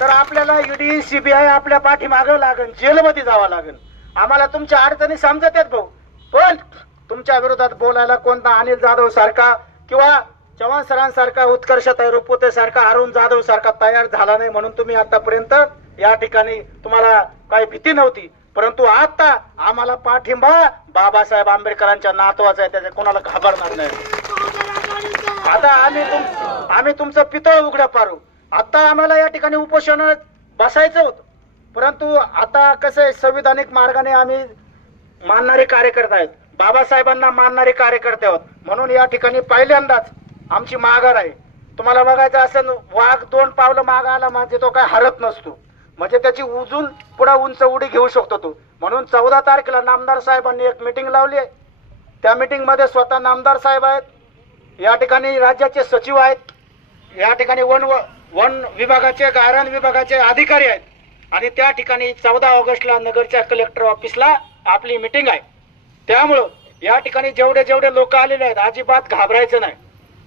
तर आपल्याला ईडी सीबीआय आपल्या पाठीमागं लागेल, जेलमध्ये जावं लागेल. आम्हाला तुमच्या अडचणी समजत आहेत भाऊ, पण तुमच्या विरोधात बोलायला कोणता अनिल जाधव सारखा किंवा चव्हाण सरांसारखा, उत्कर्षताई रुपवते सारखा, अरुण जाधव सारखा तयार झाला नाही म्हणून तुम्ही आतापर्यंत या ठिकाणी तुम्हाला काही भीती नव्हती. परंतु आता आम्हाला पाठिंबा बाबासाहेब आंबेडकरांच्या नातवाचा आहे, त्याच्या कोणाला घाबरणार नाही. आता आम्ही तुमचं पितळ उघडं पारू. आता आम्हाला या ठिकाणी उपोषणात बसायचं होतं, परंतु आता कसं आहे, संविधानिक मार्गाने आम्ही मानणारे कार्यकर्ते आहेत, बाबासाहेबांना मानणारे कार्यकर्ते आहोत, म्हणून या ठिकाणी पहिल्यांदाच आमची माघार आहे. तुम्हाला बघायचं असेल, वाघ 2 पावलं मागं आला म्हणजे तो काय हरत नसतो, म्हणजे त्याची पुढे उंच उडी घेऊ शकतो तो. म्हणून 14 तारखेला नामदार साहेबांनी एक मीटिंग लावली आहे. त्या मीटिंग मध्ये स्वतः नामदार साहेब आहेत, या ठिकाणी राज्याचे सचिव आहेत, या ठिकाणी वन विभागाचे, गायरान विभागाचे अधिकारी आहेत, आणि त्या ठिकाणी 14 ऑगस्टला नगरच्या कलेक्टर ऑफिसला आपली मीटिंग आहे. त्यामुळं या ठिकाणी जेवढे लोक आलेले आहेत अजिबात घाबरायचं नाही.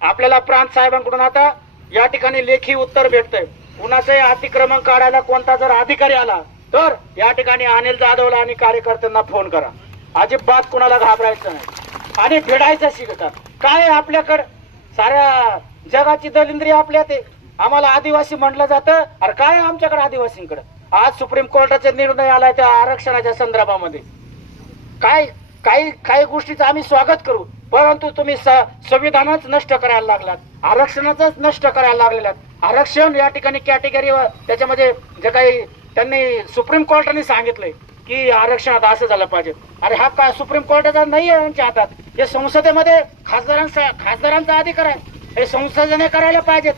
आपल्याला प्रांत साहेबांकडून आता या ठिकाणी लेखी उत्तर भेटतंय. कुणाचंही अतिक्रमण काढायला कोणता जर अधिकारी आला तर या ठिकाणी अनिल जाधवला आणि कार्यकर्त्यांना फोन करा. अजिबात कुणाला घाबरायचं नाही आणि भिडायचं शिकतात. काय आपल्याकडे साऱ्या जगाची दलिंद्री आपल्यात आहे. आम्हाला आदिवासी म्हटलं जातं, अरे काय आमच्याकडे आदिवासींकडे. आज सुप्रीम कोर्टाचा निर्णय आलाय त्या आरक्षणाच्या संदर्भामध्ये. काही गोष्टीचं आम्ही स्वागत करू, परंतु तुम्ही संविधानच नष्ट करायला लागलात, आरक्षणाच नष्ट करायला लागलेलात. आरक्षण या ठिकाणी कॅटेगरी, त्याच्यामध्ये जे काही त्यांनी सुप्रीम कोर्टाने सांगितलंय की आरक्षणात असं झालं पाहिजे. अरे हा काय सुप्रीम कोर्टाचा नाही आहे यांच्या हातात, हे संसदेमध्ये खासदारांचा अधिकार आहे, हे संसदेने करायला पाहिजेत,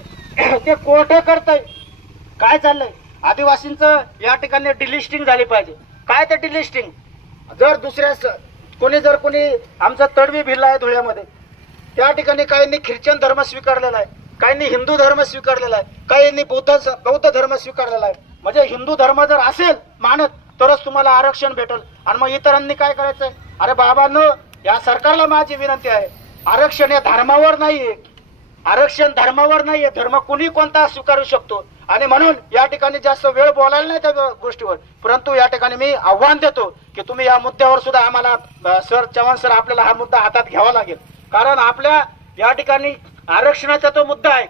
ते कोर्ट करतंय. काय चाललंय, आदिवासींचं या ठिकाणी डिलिस्टिंग झाली पाहिजे. काय ते डिलिस्टिंग, जर कोणी आमचा तडवी भिल्ला आहे धुळ्यामध्ये, त्या ठिकाणी काहींनी ख्रिश्चन धर्म स्वीकारलेला आहे, काहींनी हिंदू धर्म स्वीकारलेला आहे, काहींनी बौद्ध धर्म स्वीकारलेला आहे. म्हणजे हिंदू धर्म जर असेल मानत तरच तुम्हाला आरक्षण भेटल. आणि मग इतरांनी काय करायचंय? अरे बाबांनो, या सरकारला माझी विनंती आहे, आरक्षण या धर्मावर नाहीये, आरक्षण धर्मावर नाहीये. धर्म कुणी कोणता स्वीकारू शकतो. आणि म्हणून या ठिकाणी जास्त वेळ बोलायला नाही त्या गोष्टीवर, परंतु या ठिकाणी मी आव्हान देतो की तुम्ही या मुद्द्यावर सुद्धा आम्हाला चव्हाण सर आपल्याला हा मुद्दा हातात घ्यावा लागेल. कारण आपल्या या ठिकाणी आरक्षणाचा तो मुद्दा आहे.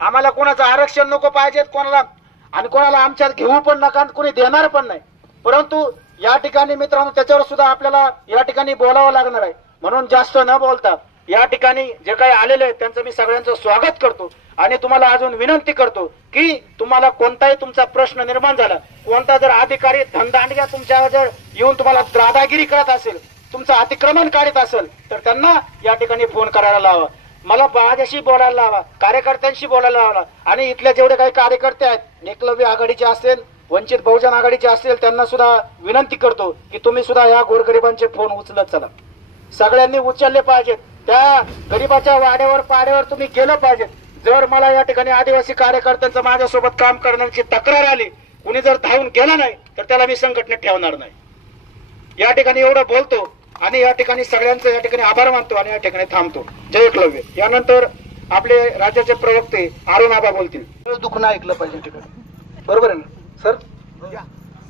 आम्हाला कोणाचं आरक्षण नको पाहिजे कोणाला, आणि कोणाला आमच्यात घेऊ पण नका, कोणी देणार पण नाही. परंतु या ठिकाणी मित्रांनो त्याच्यावर सुद्धा आपल्याला या ठिकाणी बोलावं लागणार आहे. म्हणून जास्त न बोलता या ठिकाणी जे काही आलेले आहेत त्यांचं मी सगळ्यांचं स्वागत करतो. आणि तुम्हाला अजून विनंती करतो की तुम्हाला कोणताही तुमचा प्रश्न निर्माण झाला, कोणता जर अधिकारी धनदांडग्या तुमच्या जर येऊन तुम्हाला दादागिरी करत असेल, तुमचं अतिक्रमण काढत असेल, तर त्यांना या ठिकाणी फोन करायला लावा, मला माझ्याशी बोलायला लावा, कार्यकर्त्यांशी बोलायला लावा. आणि इथले जेवढे काही कार्यकर्ते आहेत, एकलव्य आघाडीचे असेल, वंचित बहुजन आघाडीचे असतील, त्यांना सुद्धा विनंती करतो की तुम्ही सुद्धा या गोरगरिबांचे फोन उचलत चला. सगळ्यांनी उचलले पाहिजेत. त्या गरीबाच्या वाड्यावर पाड्यावर तुम्ही गेलं पाहिजे. जर मला या ठिकाणी आदिवासी कार्यकर्त्यांचं माझ्यासोबत काम करण्याची तक्रार आली, कुणी जर धावून गेला नाही तर त्याला मी संघटनेत ठेवणार नाही. या ठिकाणी एवढं बोलतो आणि या ठिकाणी सगळ्यांचं या ठिकाणी आभार मानतो आणि या ठिकाणी थांबतो. जय एकलव्य. यानंतर आपले राज्याचे प्रवक्ते अरुण आबा बोलतील. दुखणं ऐकलं पाहिजे ठिकाणी, बरोबर आहे ना सर?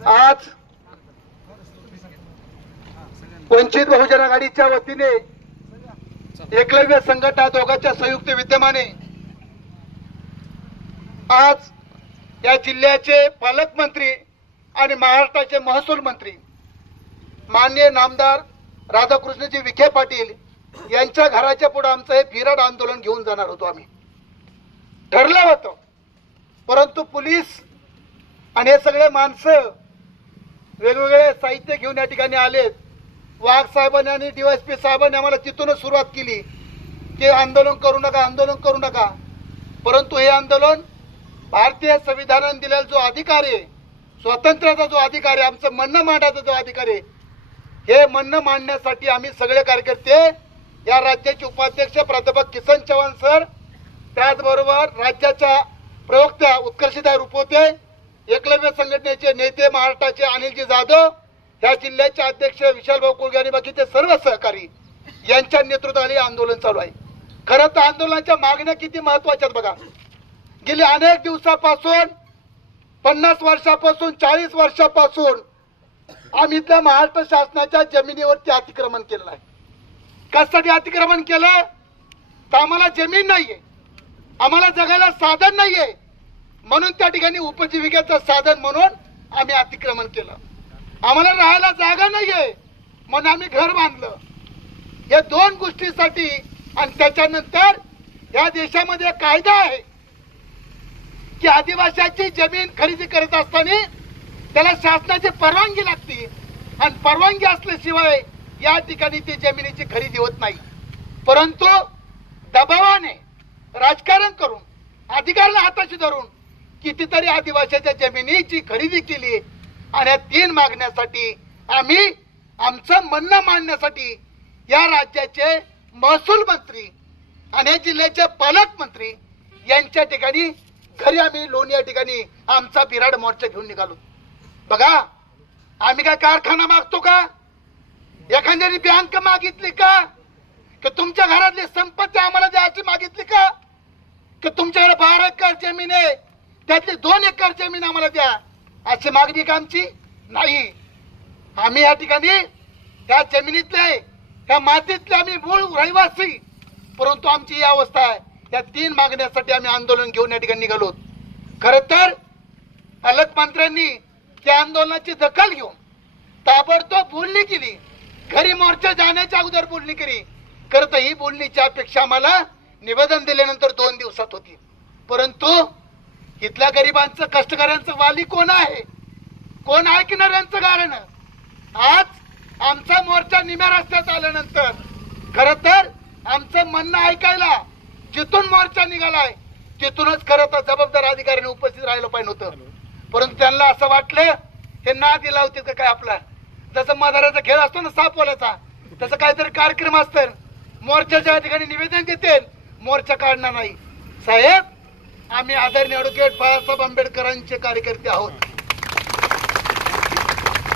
आज वंचित बहुजन आघाडीच्या वतीने एकलव्य संघटना दोघांच्या संयुक्त विद्यमाने आज या जिल्ह्याचे पालकमंत्री आणि महाराष्ट्राचे महसूल मंत्री माननीय नामदार राधाकृष्णजी विखे पाटील यांच्या घराच्या पुढे आमचं हे फिरड आंदोलन घेऊन जाणार होतो. आम्ही ठरलं होतं, परंतु पोलीस आणि हे सगळे माणसं वेगवेगळे साहित्य घेऊन या ठिकाणी आलेत. वाघ साहेबांनी आणि DYSP साहेबांनी आम्हाला तिथूनच सुरुवात केली की आंदोलन करू नका, आंदोलन करू नका. परंतु हे आंदोलन भारतीय संविधानाने दिलेला जो अधिकार आहे, स्वातंत्र्याचा जो अधिकार आहे, आमचं म्हणणं मांडायचा जो अधिकार आहे, हे म्हणणं मांडण्यासाठी आम्ही सगळे कार्यकर्ते, या राज्याचे उपाध्यक्ष प्राध्यापक किसन चव्हाण सर, त्याचबरोबर राज्याच्या प्रवक्त्या उत्कर्षिता रुपोते, एकलव्य संघटनेचे नेते महाराष्ट्राचे अनिलजी जाधव, या जिल्ह्याचे अध्यक्ष विशालभाऊ कोळगे आणि बाकीचे सर्व सहकारी यांच्या नेतृत्वाखाली आंदोलन चालू आहे. खरं तर आंदोलनाच्या मागण्या किती महत्वाच्या बघा. गेली अनेक दिवसापासून, 50 वर्षापासून, 40 वर्षापासून आम्ही इथल्या महाराष्ट्र शासनाच्या जमिनीवरती अतिक्रमण केलेलं आहे. कशासाठी अतिक्रमण केलं? तर आम्हाला जमीन नाहीये, आम्हाला जगायला साधन नाहीये, म्हणून त्या ठिकाणी उपजीविकेचं साधन म्हणून आम्ही अतिक्रमण केलं. आम्हाला राहायला जागा नाहीये म्हणून आम्ही घर बांधलं. या दोन गोष्टीसाठी. आणि त्याच्यानंतर या देशामध्ये कायदा आहे की आदिवासीची जमीन खरेदी करत असताना त्याला शासनाची परवानगी लागते, आणि परवानगी असल्याशिवाय या ठिकाणी ती जमिनीची खरेदी होत नाही. परंतु दबावाने राजकारण करून, अधिकाऱ्याला हाताशी धरून कितीतरी आदिवासीच्या जमिनीची खरेदी केली. आणि या 3 मागण्यासाठी आम्ही आमचं म्हणणं मांडण्यासाठी या राज्याचे महसूल मंत्री आणि या जिल्ह्याचे पालकमंत्री यांच्या ठिकाणी घरी आम्ही लोणी या ठिकाणी आमचा बिराड मोर्चा घेऊन निघालो. बघा, आम्ही काय कारखाना मागतो का? एखाद्याने बँक मागितली का? की तुमच्या घरातली संपत्ती आम्हाला द्यायची मागितली का? की तुमच्याकडे 12 एकर जमीन आहे त्यातली 2 एकर जमीन आम्हाला द्या, अशी मागणी का आमची? नाही. आम्ही या ठिकाणी त्या जमिनीतले, त्या मातीतले आम्ही मूळ रहिवासी, परंतु आमची ही अवस्था आहे. या 3 मागण्यासाठी आम्ही आंदोलन घेऊन या ठिकाणी निघालो. खर तर पालकमंत्र्यांनी त्या आंदोलनाची दखल घेऊन ताबडतोब बोलणी केली. घरी मोर्चा जाण्याच्या अगोदर बोलणी केली. खरं तर ही बोलणीची अपेक्षा आम्हाला निवेदन दिल्यानंतर 2 दिवसात होती. परंतु इथल्या गरिबांचं, कष्टकऱ्यांचं वाली कोण आहे? कोण ऐकणाऱ्यांचं कारण? आज आमचा मोर्चा निम्या रस्त्यात आल्यानंतर खर तर आमचं म्हणणं ऐकायला जिथून मोर्चा निघालाय तिथूनच खरं तर जबाबदार अधिकाऱ्यांनी उपस्थित राहिलं पाहिजे होतं. परंतु त्यांना असं वाटलं हे ना दिला होते का काय आपला. जसं मधाराचा खेळ असतो ना सापवाल्याचा, तसं काहीतरी कार्यक्रम असतं. मोर्चाच्या ठिकाणी निवेदन देते, मोर्चा काढणार नाही. साहेब, आम्ही आदरणीय ॲडव्होकेट बाळासाहेब आंबेडकरांचे कार्यकर्ते आहोत.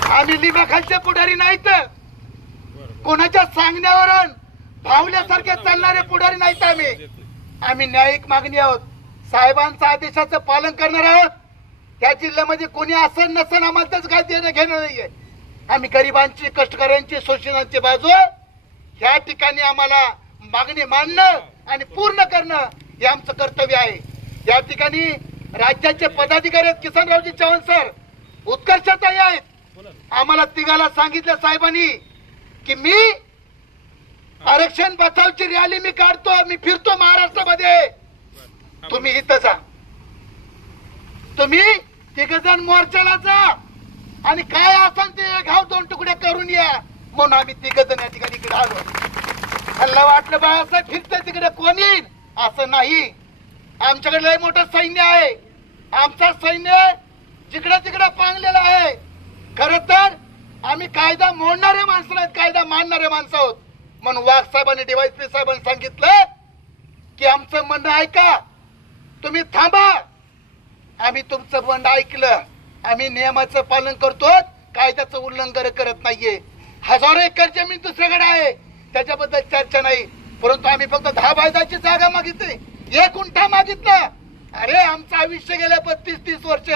आम्ही लिंबाखालचे पुढारी नाहीत, कोणाच्या सांगण्यावरून भावल्यासारखे चालणारे पुढारी नाहीत. आम्ही न्यायिक मागणी आहोत, साहेबांच्या आदेशाचं पालन करणार आहोत. त्या जिल्ह्यामध्ये कोणी असं नसन, आम्हाला त्याच काय देणं घेणं नाहीये. आम्ही गरिबांची, कष्टकऱ्यांची, शोषणांची बाजू ह्या ठिकाणी आम्हाला मागणी मांडणं आणि पूर्ण करणं हे आमचं कर्तव्य आहे. या ठिकाणी राज्याचे पदाधिकारी आहेत, किसनरावजी चव्हाण सर, उत्कर्षताई आहेत. आम्हाला तिघाला सांगितलं साहेबांनी की मी आरक्षण बचावची रॅली मी काढतो, मी फिरतो महाराष्ट्रामध्ये, तुम्ही इथं जा, तुम्ही तिघजण मोर्चाला जा आणि काय असेल ते घाव 2 तुकडे करून या. म्हणून आम्ही तिघजण या ठिकाणी इकडे आलो. मला वाटलं बाळासाहेब फिरतंय तिकडे कोणी, असं नाही. आमच्याकडे लय मोठं सैन्य आहे. आमचं सैन्य जिकडे तिकडे पांगलेलं आहे. खर तर आम्ही कायदा मोडणारे माणसं नाहीत, कायदा मानणारे माणसं आहोत. म्हणून वाघ साहेबांनी, डीवायएसपी साहेबांनी सांगितलं की आमचं म्हणणं ऐका, तुम्ही थांबा. आम्ही तुमचं म्हणणं ऐकलं, आम्ही नियमाचं पालन करतो, कायद्याचं उल्लंघन करत नाहीये. हजारो एकर जमीन दुसऱ्याकडे आहे, त्याच्याबद्दल चर्चा नाही. परंतु आम्ही फक्त 10 बायदाची जागा मागितली, 1 गुंठा मागितला. अरे, आमचं आयुष्य गेल्या 35-30 वर्ष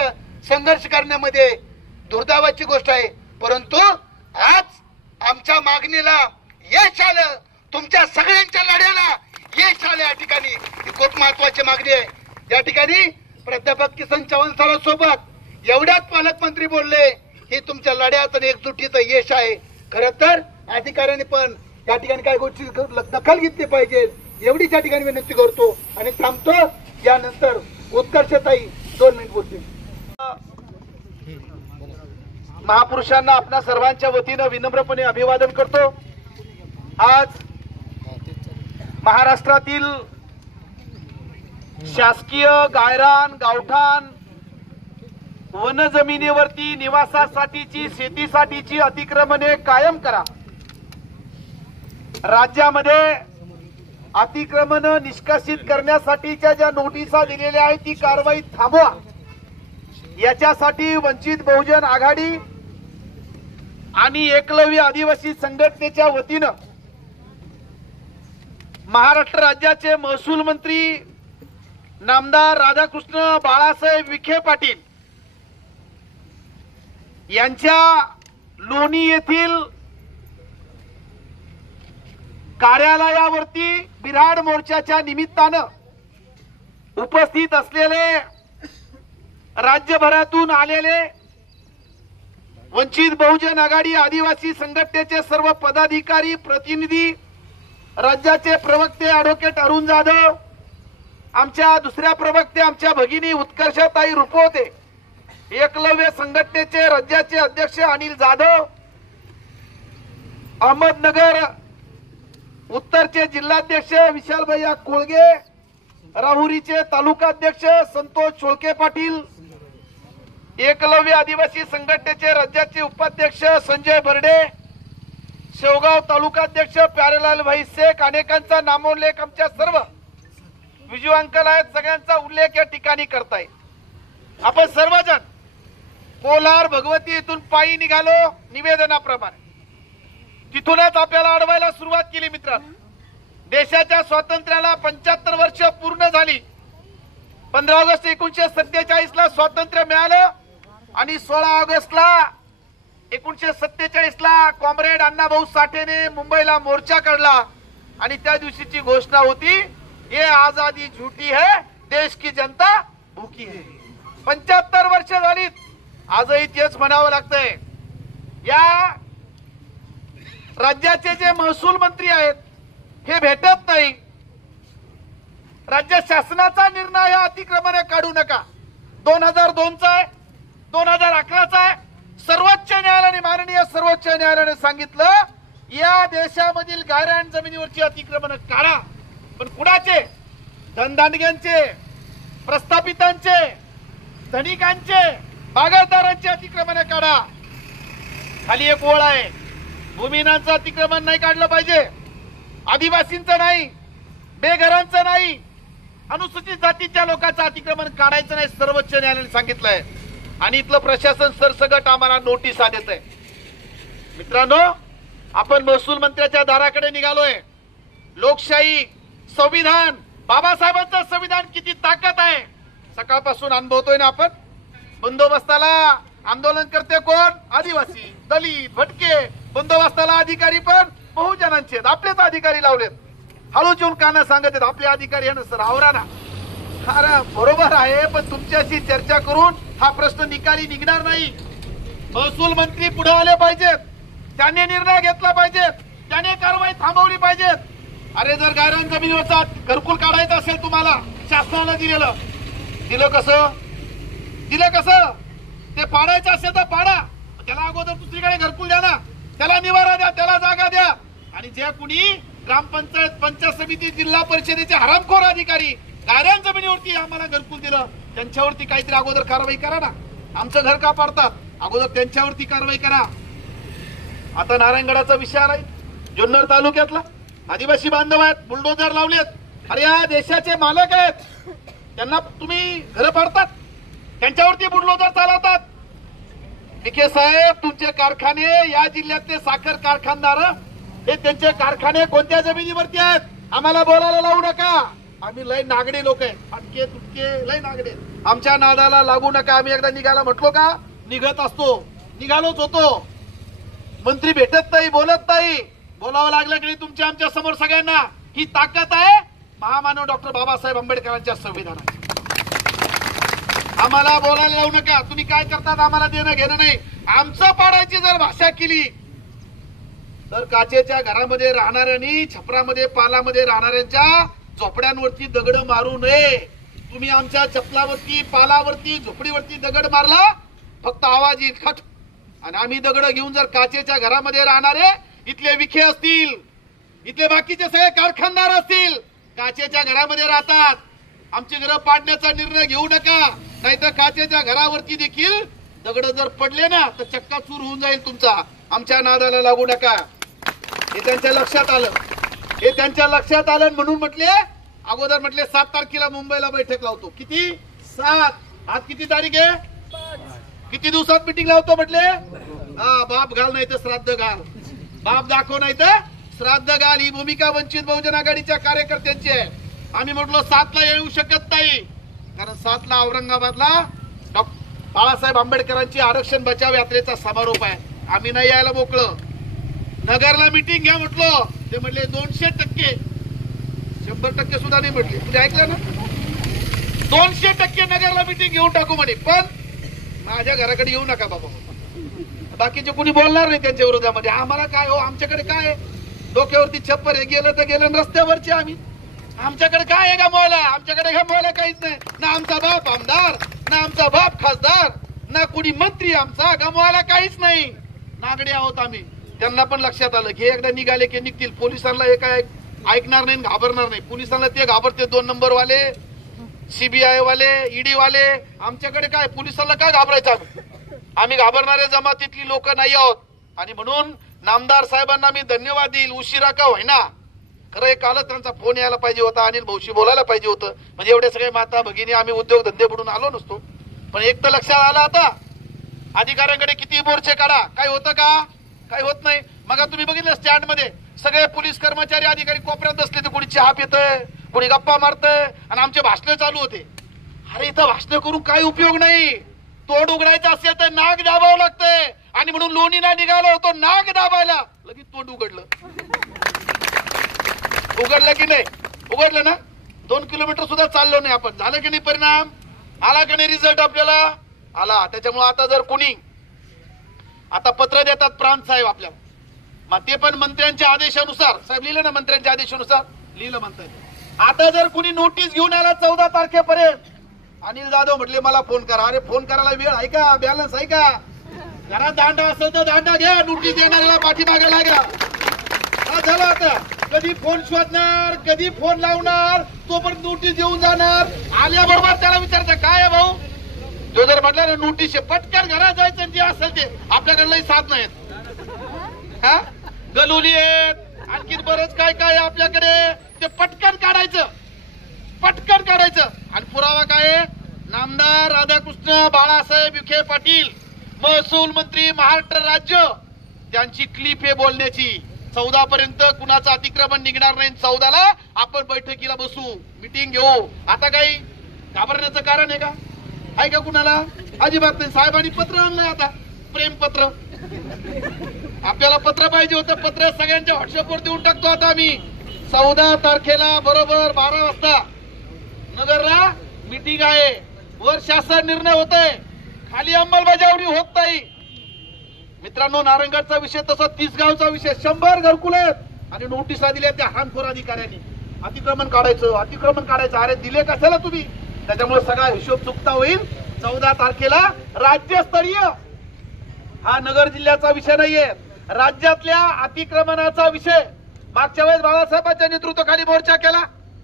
संघर्ष करण्यामध्ये दुर्दैवाची गोष्ट आहे. परंतु आज आमच्या मागणीला यश आलं, तुमच्या सगळ्यांच्या लढ्याला यश आलं. या ठिकाणी ही खूप महत्वाची मागणी आहे. या ठिकाणी प्राध्यापक किसन चव्हाण सरांसोबत एवढ्याच पालकमंत्री बोलले, ही तुमच्या लढ्यात आणि एकजुटीचं यश आहे. खरं तर अधिकाऱ्यांनी पण या ठिकाणी काही गोष्टी दखल घेतली पाहिजे, एवढीच या ठिकाणी विनंती करतो आणि थांबतो. यानंतर उत्कर्षताई 2 मिनिट बोलतील. महापुरुषांना आपणा सर्वांच्या वतीनं विनम्रपणे अभिवादन करतो. आज महाराष्ट्रातील शासकीय गायरान, गावठाण, वन जमिनीवरती निवासासाठीची, शेतीसाठीची अतिक्रमणे कायम करा. राज्यामध्ये अतिक्रमण निष्कासित करण्यासाठीच्या ज्या नोटिसा दिलेल्या आहेत ती कारवाई थांबवा. याच्यासाठी वंचित बहुजन आघाडी आणि एकलव्य आदिवासी संघटनेच्या वतीनं महाराष्ट्र राज्याचे महसूल मंत्री नामदार राधाकृष्ण बाळासाहेब विखे पाटील यांच्या लोणी येथील कार्यालयावरती बिऱ्हाड मोर्चाच्या निमित्तानं उपस्थित असलेले राज्यभरातून आलेले वंचित बहुजन आघाडी आदिवासी संघटनेचे सर्व पदाधिकारी, प्रतिनिधी, राज्याचे प्रवक्ते ॲडव्होकेट अरुण जाधव, आमच्या दुसऱ्या प्रवक्ते आमच्या भगिनी उत्कर्षताई रुपवते, एकलव्य संघटनेचे राज्याचे अध्यक्ष अनिल जाधव, अहमदनगर उत्तरचे जिल्हाध्यक्ष विशालभैया कोळगे, राहुरीचे तालुकाध्यक्ष संतोष चोळके पाटील, एकलव्य आदिवासी संघटनेचे राज्याचे उपाध्यक्ष संजय बर्डे, शेवगाव तालुकाध्यक्ष प्यारेलाल भाई शेख, अनेकांचा नामोल्लेख आमच्या सर्व विजू अंकल आहेत, सगळ्यांचा उल्लेख या ठिकाणी करताय. आपण सर्वजण कोलार भगवती येथून पायी निघालो निवेदनाप्रमाणे. तिथूनच आपल्याला अडवायला सुरुवात केली. मित्रांनो, देशाच्या स्वातंत्र्याला 75 वर्ष पूर्ण झाली. 15 ऑगस्ट 1947 ला स्वातंत्र्य मिळालं आणि 16 ऑगस्टला 1947 ला कॉम्रेड अण्णाभाऊ साठेने मुंबईला मोर्चा काढला आणि त्या दिवशीची घोषणा होती, ये आजादी झूठी है, देश की जनता भूकी है. 75 वर्ष झालीत, आजही तेच म्हणावं लागतंय. या राज्याचे जे महसूल मंत्री आहेत हे भेटत नाही. राज्य शासनाचा निर्णय हा अतिक्रमण काढू नका 2002चा आहे, 2011चा आहे. सर्वोच्च न्यायालयाने, माननीय सर्वोच्च न्यायालयाने सांगितलं या देशामधील गायरान जमिनीवरची अतिक्रमण काढा. पण कुणाचे? धनदांडग्यांचे, प्रस्थापितांचे, धनिकांचे, बागायतदारांचे अतिक्रमण काढा. खाली एक ओळ आहे, भूमिहीनांचं अतिक्रमण नाही काढलं पाहिजे, आदिवासींचं नाही, बेघरांचं नाही, अनुसूचित जातीच्या लोकांचं अतिक्रमण काढायचं नाही, सर्वोच्च न्यायालयाने सांगितलंय. आणि इथलं प्रशासन सरसगट आम्हाला नोटीस देत आहे. मित्रांनो, आपण महसूल मंत्र्याच्या दाराकडे निघालोय. लोकशाही, संविधान, बाबासाहेबांचं संविधान किती ताकद आहे सकाळपासून अनुभवतोय ना आपण. बंदोबस्ताला आंदोलन करते कोण? आदिवासी, दलित, भटके. बंदोबस्ताला अधिकारी पण बहुजनांचे, आपलेच अधिकारी लावलेत. हळू जेवून काना सांगत आहेत आपले अधिकारी यांना सर आवरा ना. अरे बरोबर आहे, पण तुमच्याशी चर्चा करून हा प्रश्न निकाली निघणार नाही. महसूल मंत्री पुढे आले पाहिजेत, त्यांनी निर्णय घेतला पाहिजे, त्याने कारवाई थांबवली पाहिजेत. अरे जर गायरान जमिनीवरचा घरकुल काढायचं असेल तुम्हाला, शासनानं दिलं कसं? ते पाडायचं असेल तर पाडा, त्याला अगोदर दुसरीकडे घरकुल द्या ना, त्याला निवारा द्या, त्याला जागा द्या. आणि जे कुणी ग्रामपंचायत, पंचायत समिती, जिल्हा परिषदेचे हरामखोर अधिकारी गायरान जमिनीवरती आम्हाला घरकुल दिलं, त्यांच्यावरती काहीतरी अगोदर कारवाई करा ना. आमचं घर का पाडतात, अगोदर त्यांच्यावरती कारवाई करा. आता नारायणगडाचा विषय आलाय, जुन्नर तालुक्यातला आदिवासी बांधव आहेत, बुलडोजर लावलेत. अरे या देशाचे मालक आहेत, त्यांना तुम्ही घर पाडतात, त्यांच्यावरती बुलडोजर चालवतात. विखे साहेब, तुमचे कारखाने, या जिल्ह्यातले साखर कारखानदार, हे त्यांचे कारखाने कोणत्या जमिनीवरती आहेत? आम्हाला बोलायला लावू नका. आम्ही लय नागडे लोक आहे, अटके तुटके लय नागडे. आमच्या नादाला लागू नका. आम्ही एकदा निघायला म्हटलो का निघत असतो, निघालोच होतो. मंत्री भेटत नाही, बोलत नाही. बोलावं लागलं की तुमच्या आमच्या समोर सगळ्यांना. ही ताकद आहे महामानव डॉक्टर बाबासाहेब आंबेडकरांच्या संविधानाची. आम्हाला बोलायला लावू नका. तुम्ही काय करतात आम्हाला देणं घेणं नाही. आमचं पाडायची जर भाषा केली तर काचेच्या घरामध्ये राहणाऱ्यांनी, छपरामध्ये, पालामध्ये राहणाऱ्यांच्या झोपड्यांवरती दगड मारू नये. तुम्ही आमच्या चपलावरती, पालावरती, झोपडीवरती दगड मारला, फक्त आवाज येईल खट. आणि आम्ही दगड घेऊन जर काचेच्या घरामध्ये राहणारे इथले विखे असतील, इथले बाकीचे सगळे कारखानदार असतील, काचेच्या घरामध्ये राहतात, आमची घरं पाडण्याचा निर्णय घेऊ नका. नाहीतर काचेच्या घरावरती देखील दगड जर पडले ना तर चक्का चूर होऊन जाईल तुमचा. आमच्या नादाला लागू नका. हे त्यांच्या लक्षात आलं म्हणून म्हटले, अगोदर म्हटले 7 तारखेला मुंबईला बैठक लावतो. किती? 7. आज किती तारीख आहे? किती दिवसात मिटिंग लावतो म्हटले? बाप घाल नाही तर श्राद्ध घाल, बाप दाखव नाही तर श्राद्ध घाल. ही भूमिका वंचित बहुजन आघाडीच्या कार्यकर्त्यांची आहे. आम्ही म्हटलो 7ला येऊ शकत नाही, कारण 7ला औरंगाबादला बाळासाहेब आंबेडकरांची आरक्षण बचाव यात्रेचा समारोप आहे. आम्ही नाही यायला मोकळं. नगरला मिटिंग घ्या म्हटलो, ते म्हटले 200%, 100% सुद्धा नाही म्हटले. तुम्ही ऐकलं ना? 200% नगरला मिटिंग घेऊन टाकू म्हणे, पण माझ्या घराकडे येऊ नका बाबा. बाकीचे कुणी बोलणार नाही त्यांच्या विरोधामध्ये. आम्हाला काय हो, आमच्याकडे काय डोक्यावरती छप्पर आहे, गेलं तर गेलं, रस्त्यावरचे आम्ही. आमच्याकडे काय आहे गमवायला? आमच्याकडे गमवायला काहीच नाही. ना आमचा बाप आमदार, ना आमचा बाप खासदार, ना कुणी मंत्री. आमचा गमवायला काहीच नाही. नागडे आहोत आम्ही. त्यांना पण लक्षात आलं की एकदा निघाले की निघतील. पोलिसांना हे काय ऐकणार नाही, घाबरणार नाही. पोलिसांना ते घाबरते, 2 नंबर वाले, सीबीआय वाले, ईडी वाले. आमच्याकडे काय, पोलिसांना काय घाबरायचं? आम्ही घाबरणारे जमातीतली लोक नाही आहोत. आणि म्हणून नामदार साहेबांना मी धन्यवाद देईल. उशिरा का होईना, खरं कालच त्यांचा फोन यायला पाहिजे होता, अनिल भाऊशी बोलायला पाहिजे होतं. म्हणजे एवढे सगळे माता भगिनी आम्ही उद्योग धंदे बुडून आलो नसतो. पण एक तर लक्षात आलं, आता अधिकाऱ्यांकडे किती मोर्चे काढा, काय होतं का? काही होत नाही. मग तुम्ही बघितलं स्टँड मध्ये सगळे पोलीस कर्मचारी, अधिकारी कोपऱ्यात बसले, तर कोणी चहा पितय, कोणी गप्पा मारतय, आणि आमचे भाषण चालू होते. अरे इथं भाषण करून काही उपयोग नाही. तोंड उघडायचं असेल तर नाक दाबावं लागतंय. आणि म्हणून लोणीला निघालो होतो नाक दाबायला, लगेच तोंड उघडलं. उघडलं की नाही? उघडलं ना. 2 किलोमीटर सुद्धा चाललो नाही आपण. झालं की नाही परिणाम? आला की नाही रिझल्ट? आपल्याला आला. त्याच्यामुळे आता जर कोणी आता पत्र देतात प्रांत साहेब आपल्याला, मग ते पण मंत्र्यांच्या आदेशानुसार. साहेब लिहिलं ना, मंत्र्यांच्या आदेशानुसार लिहिलं म्हणतात. आता जर कोणी नोटीस घेऊन आला 14 तारखेपर्यंत, अनिल जाधव म्हटले मला फोन करा. अरे फोन करायला वेळ आहे का? बॅलन्स आहे का? घरात दांडा असेल तर दांडा घ्या, नोटीस देणाऱ्याला पाठीमागे लागा. झालं आता. कधी फोन शोधणार, कधी फोन लावणार, तोपर्यंत नोटीस देऊन जाणार. आल्याबरोबर त्याला विचारतं काय आहे भाऊ? तो जर म्हटलं ना नोटीस, पटकन घरात जायचं, जे असेल ते. आपल्याकडे लई साथ नाहीत. हा गलुली आहेत आणखी बरंच काय काय आपल्याकडे ते पटकन काढायचं आणि पुरावा काय आहे? नामदार राधाकृष्ण बाळासाहेब विखे पाटील महसूल मंत्री महाराष्ट्र राज्य त्यांची क्लिप आहे बोलण्याची 14 पर्यंत कुणाचं अतिक्रमण निघणार नाही 14ला आपण बैठकीला बसू मिटिंग घेऊ आता काही घाबरण्याचं कारण आहे का आहे का कुणाला अजिबात नाही साहेबांनी पत्र आणलंय आता प्रेमपत्र आपल्याला पत्र पाहिजे होतं पत्र सगळ्यांच्या व्हॉट्सअपवर देऊन टाकतो आता आम्ही 14 तारखेला बरोबर 12 वाजता नगरला मीटिंग आहे वर शासन निर्णय होत आहे खाली अंमलबजावणी होत नाही मित्रांनो नारायणगडचा विषय तसा 30 गावचा विषय 100 घरकुल आहेत आणि नोटिसा दिल्या त्या हानखोर अधिकाऱ्यांनी अतिक्रमण काढायचं अरे दिले कशाला तुम्ही त्याच्यामुळे सगळा हिशोब चुकता होईल 14 तारखेला राज्यस्तरीय हा नगर जिल्ह्याचा विषय नाहीये राज्यातल्या अतिक्रमणाचा विषय मागच्या वेळेस बाळासाहेबांच्या नेतृत्वाखाली मोर्चा केला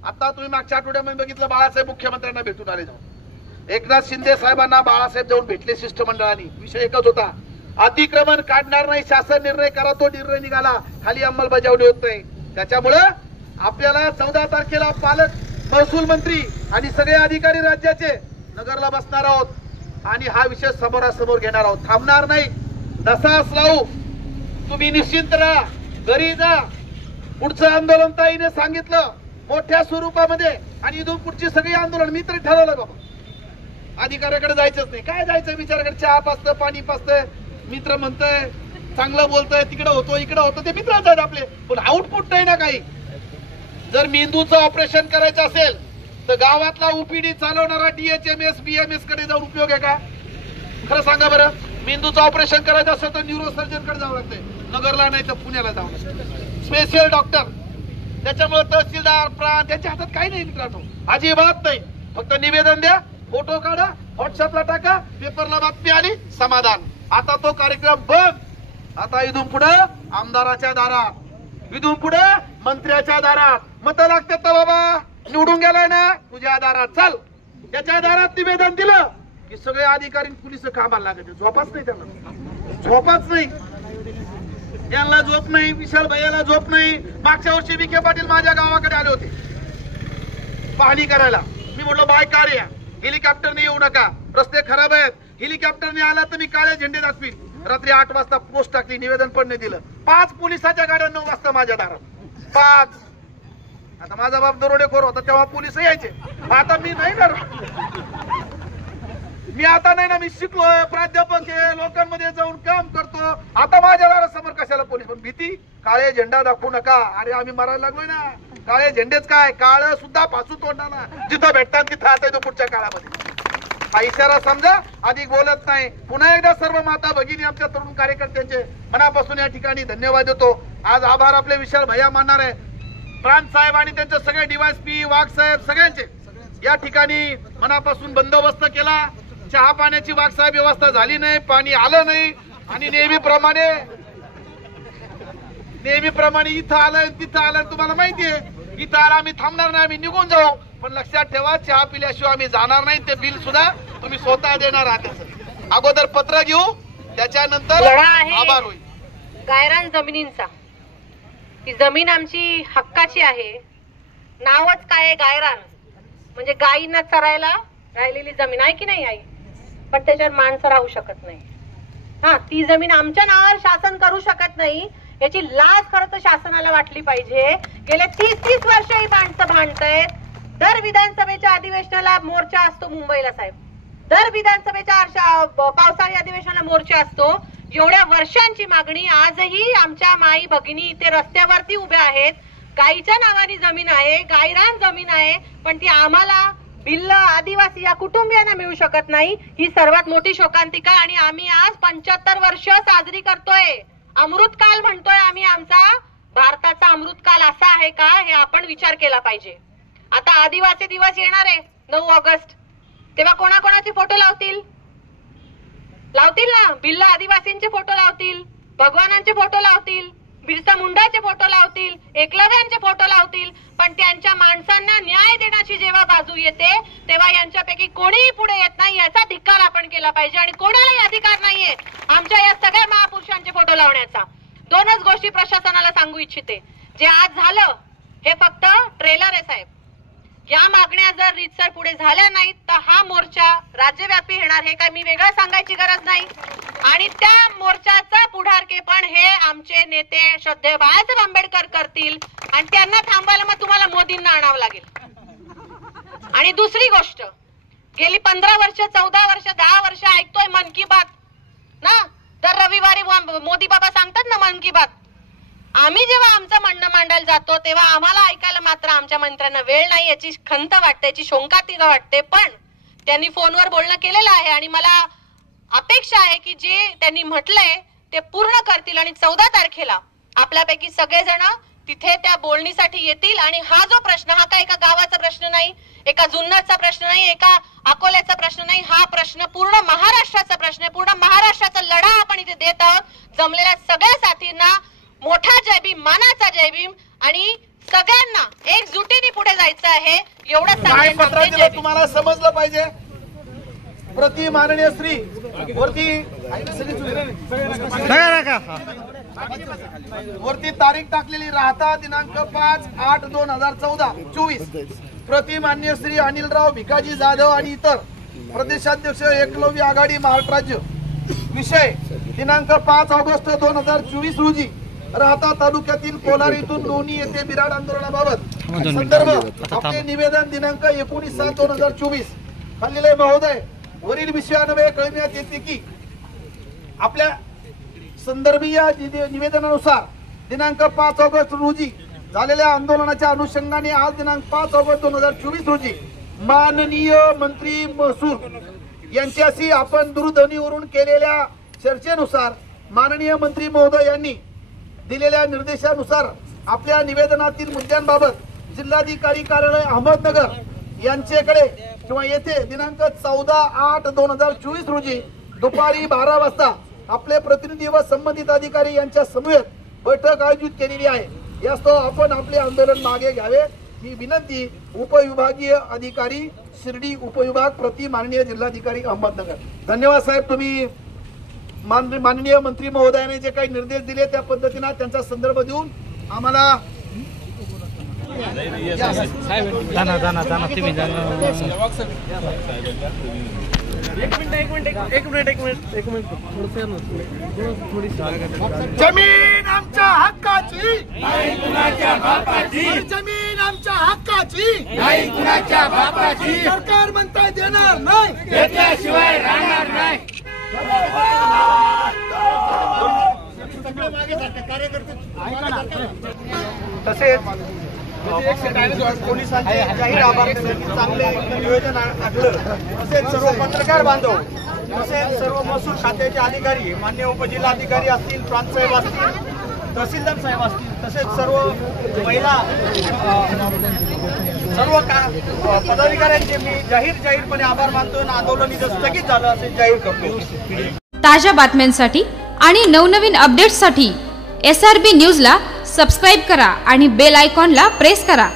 आता तुम्ही मागच्या आठवड्यामध्ये बघितलं बाळासाहेब मुख्यमंत्र्यांना भेटून आले जाऊन एकनाथ शिंदे साहेबांना बाळासाहेब जाऊन भेटले शिष्टमंडळाने विषय एकच होता अतिक्रमण काढणार नाही शासन निर्णय करा तो निर्णय निघाला खाली अंमलबजावणी होत नाही त्याच्यामुळे आपल्याला 14 तारखेला पालक महसूल मंत्री आणि सगळे अधिकारी राज्याचे नगरला बसणार आहोत आणि हा विषय समोरासमोर घेणार आहोत थांबणार नाही दसास लावू तुम्ही निश्चिंत राहा घरी जा पुढचं आंदोलन ताईने सांगितलं मोठ्या स्वरूपामध्ये आणि इथून पुढची सगळी आंदोलन मी तरी ठरवलं बाबा अधिकाऱ्याकडे जायचंच नाही काय जायचं बिचाराकडे चहा पाचतं पाणी पाचतंय मित्र म्हणतंय चांगलं बोलतंय तिकडे होतो इकडे होतो ते मित्रच आहेत आपले पण आउटपुट नाही ना काही जर मेंदूचं ऑपरेशन करायचं असेल तर गावातला ओपीडी चालवणारा DHMS BMS कडे जाऊन उपयोग आहे का खरं सांगा बरं मेंदूचं ऑपरेशन करायचं असेल तर न्यूरोसर्जन कडे जावं लागतंय नगरला नाही तर पुण्याला जावं स्पेशल डॉक्टर त्याच्यामुळे तहसीलदार प्रांत त्यांच्या हातात काही नाही मित्रांनो अजिबात नाही फक्त निवेदन द्या फोटो काढा व्हॉट्सअपला टाका पेपरला बातमी आली समाधान आता तो कार्यक्रम बंद आता इथून पुढे आमदाराच्या दारात इथून पुढे मंत्र्याच्या दारात मतं लागतात तर बाबा निवडून गेलाय ना तुझ्या दारात चल त्याच्या दारात निवेदन दिलं की सगळे अधिकारी पोलिस कामाला लागत झोपाच नाही त्यांना झोपाच नाही यांना झोप नाही विशाल भैयाला झोप नाही मागच्या वर्षी विखे पाटील माझ्या गावाकडे आले होते पाहणी करायला मी म्हटलं बाय कार या हेलिकॉप्टरने येऊ नका रस्ते खराब आहेत हेलिकॉप्टरने आला तर मी काळे झेंडे दाखवीन रात्री 8 वाजता पोस्ट टाकली निवेदन पण नाही दिलं 5 पोलिसाच्या गाड्या 9 वाजता माझ्या दारात 5 आता माझा बाप दरोडेखोर होता तेव्हा पोलीस यायचे आता मी नाही ना मी आता नाही ना मी शिकलोय प्राध्यापक आहे लोकांमध्ये जाऊन काम करतो आता माझ्या दारासमोर कशाला पोलीस पण भीती काळे झेंडा दाखवू नका अरे आम्ही मरायला लागलोय ना काळे झेंडेच काय काळ सुद्धा फासू तोंडाला जिथं भेटतात तिथं आता येतो पुढच्या काळामध्ये हा इशारा समजा अधिक बोलत नाही पुन्हा एकदा सर्व माता भगिनी आमच्या तरुण कार्यकर्त्यांचे मनापासून या ठिकाणी धन्यवाद देतो आज आभार आपले विशाल भैया मानणार आहे प्रांत साहेब आणि त्यांचे सगळे DYSP वाघ साहेब सगळ्यांचे या ठिकाणी मनापासून बंदोबस्त केला चहा पाण्याची वाघ साहेब व्यवस्था झाली नाही पाणी आलं नाही आणि नेहमीप्रमाणे इथं आलं तिथं आलं तुम्हाला माहितीये इथं आला आम्ही थांबणार नाही आम्ही निघून जाऊ पण लक्षात ठेवा चहा पिल्याशिवाय आम्ही जाणार नाही ते बिल सुद्धा तुम्ही स्वतः देणार आहात अगोदर पत्र घेऊ त्याच्यानंतर आभार होईल गायरान जमिनींचा ती जमीन आमची हक्काची आहे नावच काय आहे गायरान म्हणजे गायींना चरायला राहिलेली जमीन आहे की नाही आई पण त्याच्यावर माणसं राहू शकत नाही हा ती जमीन आमच्या नावावर शासन करू शकत नाही याची लाज खरं तर शासनाला वाटली पाहिजे गेले 30 वर्ष ही माणसं भांडतायत दर विधानसभेच्या अधिवेशनाला मोर्चा असतो मुंबईला साहेब दर विधानसभेच्या पावसाळी अधिवेशनाला मोर्चा असतो एवढ्या वर्षांची मागणी आजही आमच्या माई भगिनी इथे रस्त्यावरती उभ्या आहेत गाईच्या नावाने जमीन आहे गायरान जमीन आहे पण ती आम्हाला भिल्ल आदिवासी या कुटुंबियांना मिळू शकत नाही ही सर्वात मोठी शोकांतिका आणि आम्ही आज 75 वर्ष साजरी करतोय अमृतकाल म्हणतोय आम्ही आमचा भारताचा अमृतकाल असा आहे का हे आपण विचार केला पाहिजे आता आदिवासी दिवस येणार आहे 9 ऑगस्ट तेव्हा कोणाकोणाचे फोटो लावतील ना भिल्ल आदिवासींचे फोटो लावतील भगवानांचे फोटो लावतील बिरसा मुंडाचे फोटो लावतील एकलव्यांचे फोटो लावतील पण त्यांच्या माणसांना न्याय देण्याची जेव्हा बाजू येते तेव्हा यांच्यापैकी कोणीही पुढे येत नाही याचा धिक्कार आपण केला पाहिजे आणि कोणालाही अधिकार नाहीये आमच्या या सगळ्या महापुरुषांचे फोटो लावण्याचा दोनच गोष्टी प्रशासनाला सांगू इच्छिते. जे आज झालं हे फक्त ट्रेलर आहे साहेब. या मागण्या जर रीतसर पुढे झाल्या नाहीत तर हा मोर्चा राज्यव्यापी येणार, हे काय मी वेगळं सांगायची गरज नाही. आणि त्या मोर्चाचा पुढारके पण हे आमचे नेते श्रद्धेय बाळासाहेब आंबेडकर करतील आणि त्यांना थांबायला मग तुम्हाला मोदींना आणावं लागेल. आणि दुसरी गोष्ट, गेली 15 वर्ष 14 वर्ष 10 वर्ष ऐकतोय मन की बात ना, दर रविवारी मोदी बाबा सांगतात ना मन की बात. आम्ही जेव्हा आमचं म्हणणं मांडायला जातो तेव्हा आम्हाला ऐकायला मात्र आमच्या मंत्र्यांना वेळ नाही, याची खंत वाटते, याची शोकांतिका वाटते. पण त्यांनी फोनवर बोलणं केलेलं आहे आणि मला अपेक्षा आहे की जे त्यांनी म्हटलंय ते पूर्ण करतील आणि 14 तारखेला आपल्यापैकी सगळेजण तिथे त्या बोलणीसाठी येतील. आणि हा जो प्रश्न, हा काय एका गावाचा प्रश्न नाही, एका जुन्नरचा प्रश्न नाही, एका अकोल्याचा प्रश्न नाही, हा प्रश्न पूर्ण महाराष्ट्राचा प्रश्न आहे. पूर्ण महाराष्ट्राचा लढा आपण इथे देत आहोत. जमलेल्या सगळ्या साथींना मोठा जय भीम, मानाचा जय भीम आणि सगळ्यांना एकजुटीने पुढे जायचं आहे एवढं सांगण्याचं तुम्हाला समजलं पाहिजे. प्रति माननीय श्री वरती तारीख टाकलेली राहता दिनांक 5/8/2014 प्रति माननीय श्री अनिलराव भिकाजी जाधव आणि इतर प्रदेशाध्यक्ष एकलव्य आघाडी महाराष्ट्र राज्य. विषय दिनांक 5 ऑगस्ट 2024 रोजी राहता तालुक्यातील कोलार येथून लोणी येथे बिराड आंदोलनाबाबत संदर्भ आपले निवेदन दिनांक 19/7/2024 खालील महोदय वरील विषयान्वये कळविण्यात येते की आपल्या संदर्भीय निवेदनानुसार दिनांक 5 ऑगस्ट रोजी झालेल्या आंदोलनाच्या अनुषंगाने आज दिनांक 5 ऑगस्ट 2024 रोजी माननीय मंत्री महसूल यांच्याशी आपण दूरध्वनीवरून केलेल्या चर्चेनुसार माननीय मंत्री महोदय यांनी दिलेल्या निर्देशानुसार आपल्या निवेदनातील मुद्द्यांबाबत जिल्हाधिकारी कार्यालय अहमदनगर यांच्याकडे किंवा येथे दिनांक 14/8/2024 रोजी दुपारी 12 वाजता आपले प्रतिनिधी व संबंधित अधिकारी यांच्या समवेत बैठक आयोजित केलेली आहे. यास्तव आपण आपले आंदोलन मागे घ्यावे ही विनंती उपविभागीय अधिकारी शिर्डी उपविभाग प्रति माननीय जिल्हाधिकारी अहमदनगर. धन्यवाद साहेब. तुम्ही माननीय मंत्री महोदयाने जे काही निर्देश दिले त्या पद्धतीने त्यांचा संदर्भ देऊन आम्हाला जमीन आमच्या हक्काची नाही कुणाच्या बापाची, जमीन आमच्या हक्काची नाही कुणाच्या बापाची, सरकार म्हणताय देणार नाही, घेतल्याशिवाय राहणार नाही. तसेच पोलिसांचे जाहीर आभार चांगले नियोजन आखलं. तसेच सर्व पत्रकार बांधव, तसेच सर्व महसूल खात्याचे अधिकारी, मान्य उपजिल्हाधिकारी असतील, प्रांत साहेब असतील, तहसीलदार साहेब असतील, तसेच सर्व महिला सर्व पदाधिकाऱ्यांचे मी जाहीरपणे आभार मानतो आणि आंदोलन इथं स्थगित झालं असे जाहीर करतो. ताज्या बातम्यांसाठी आणि नवनवीन अपडेट्ससाठी SRB न्यूजला सबस्क्राईब करा आणि बेल आयकॉनला प्रेस करा.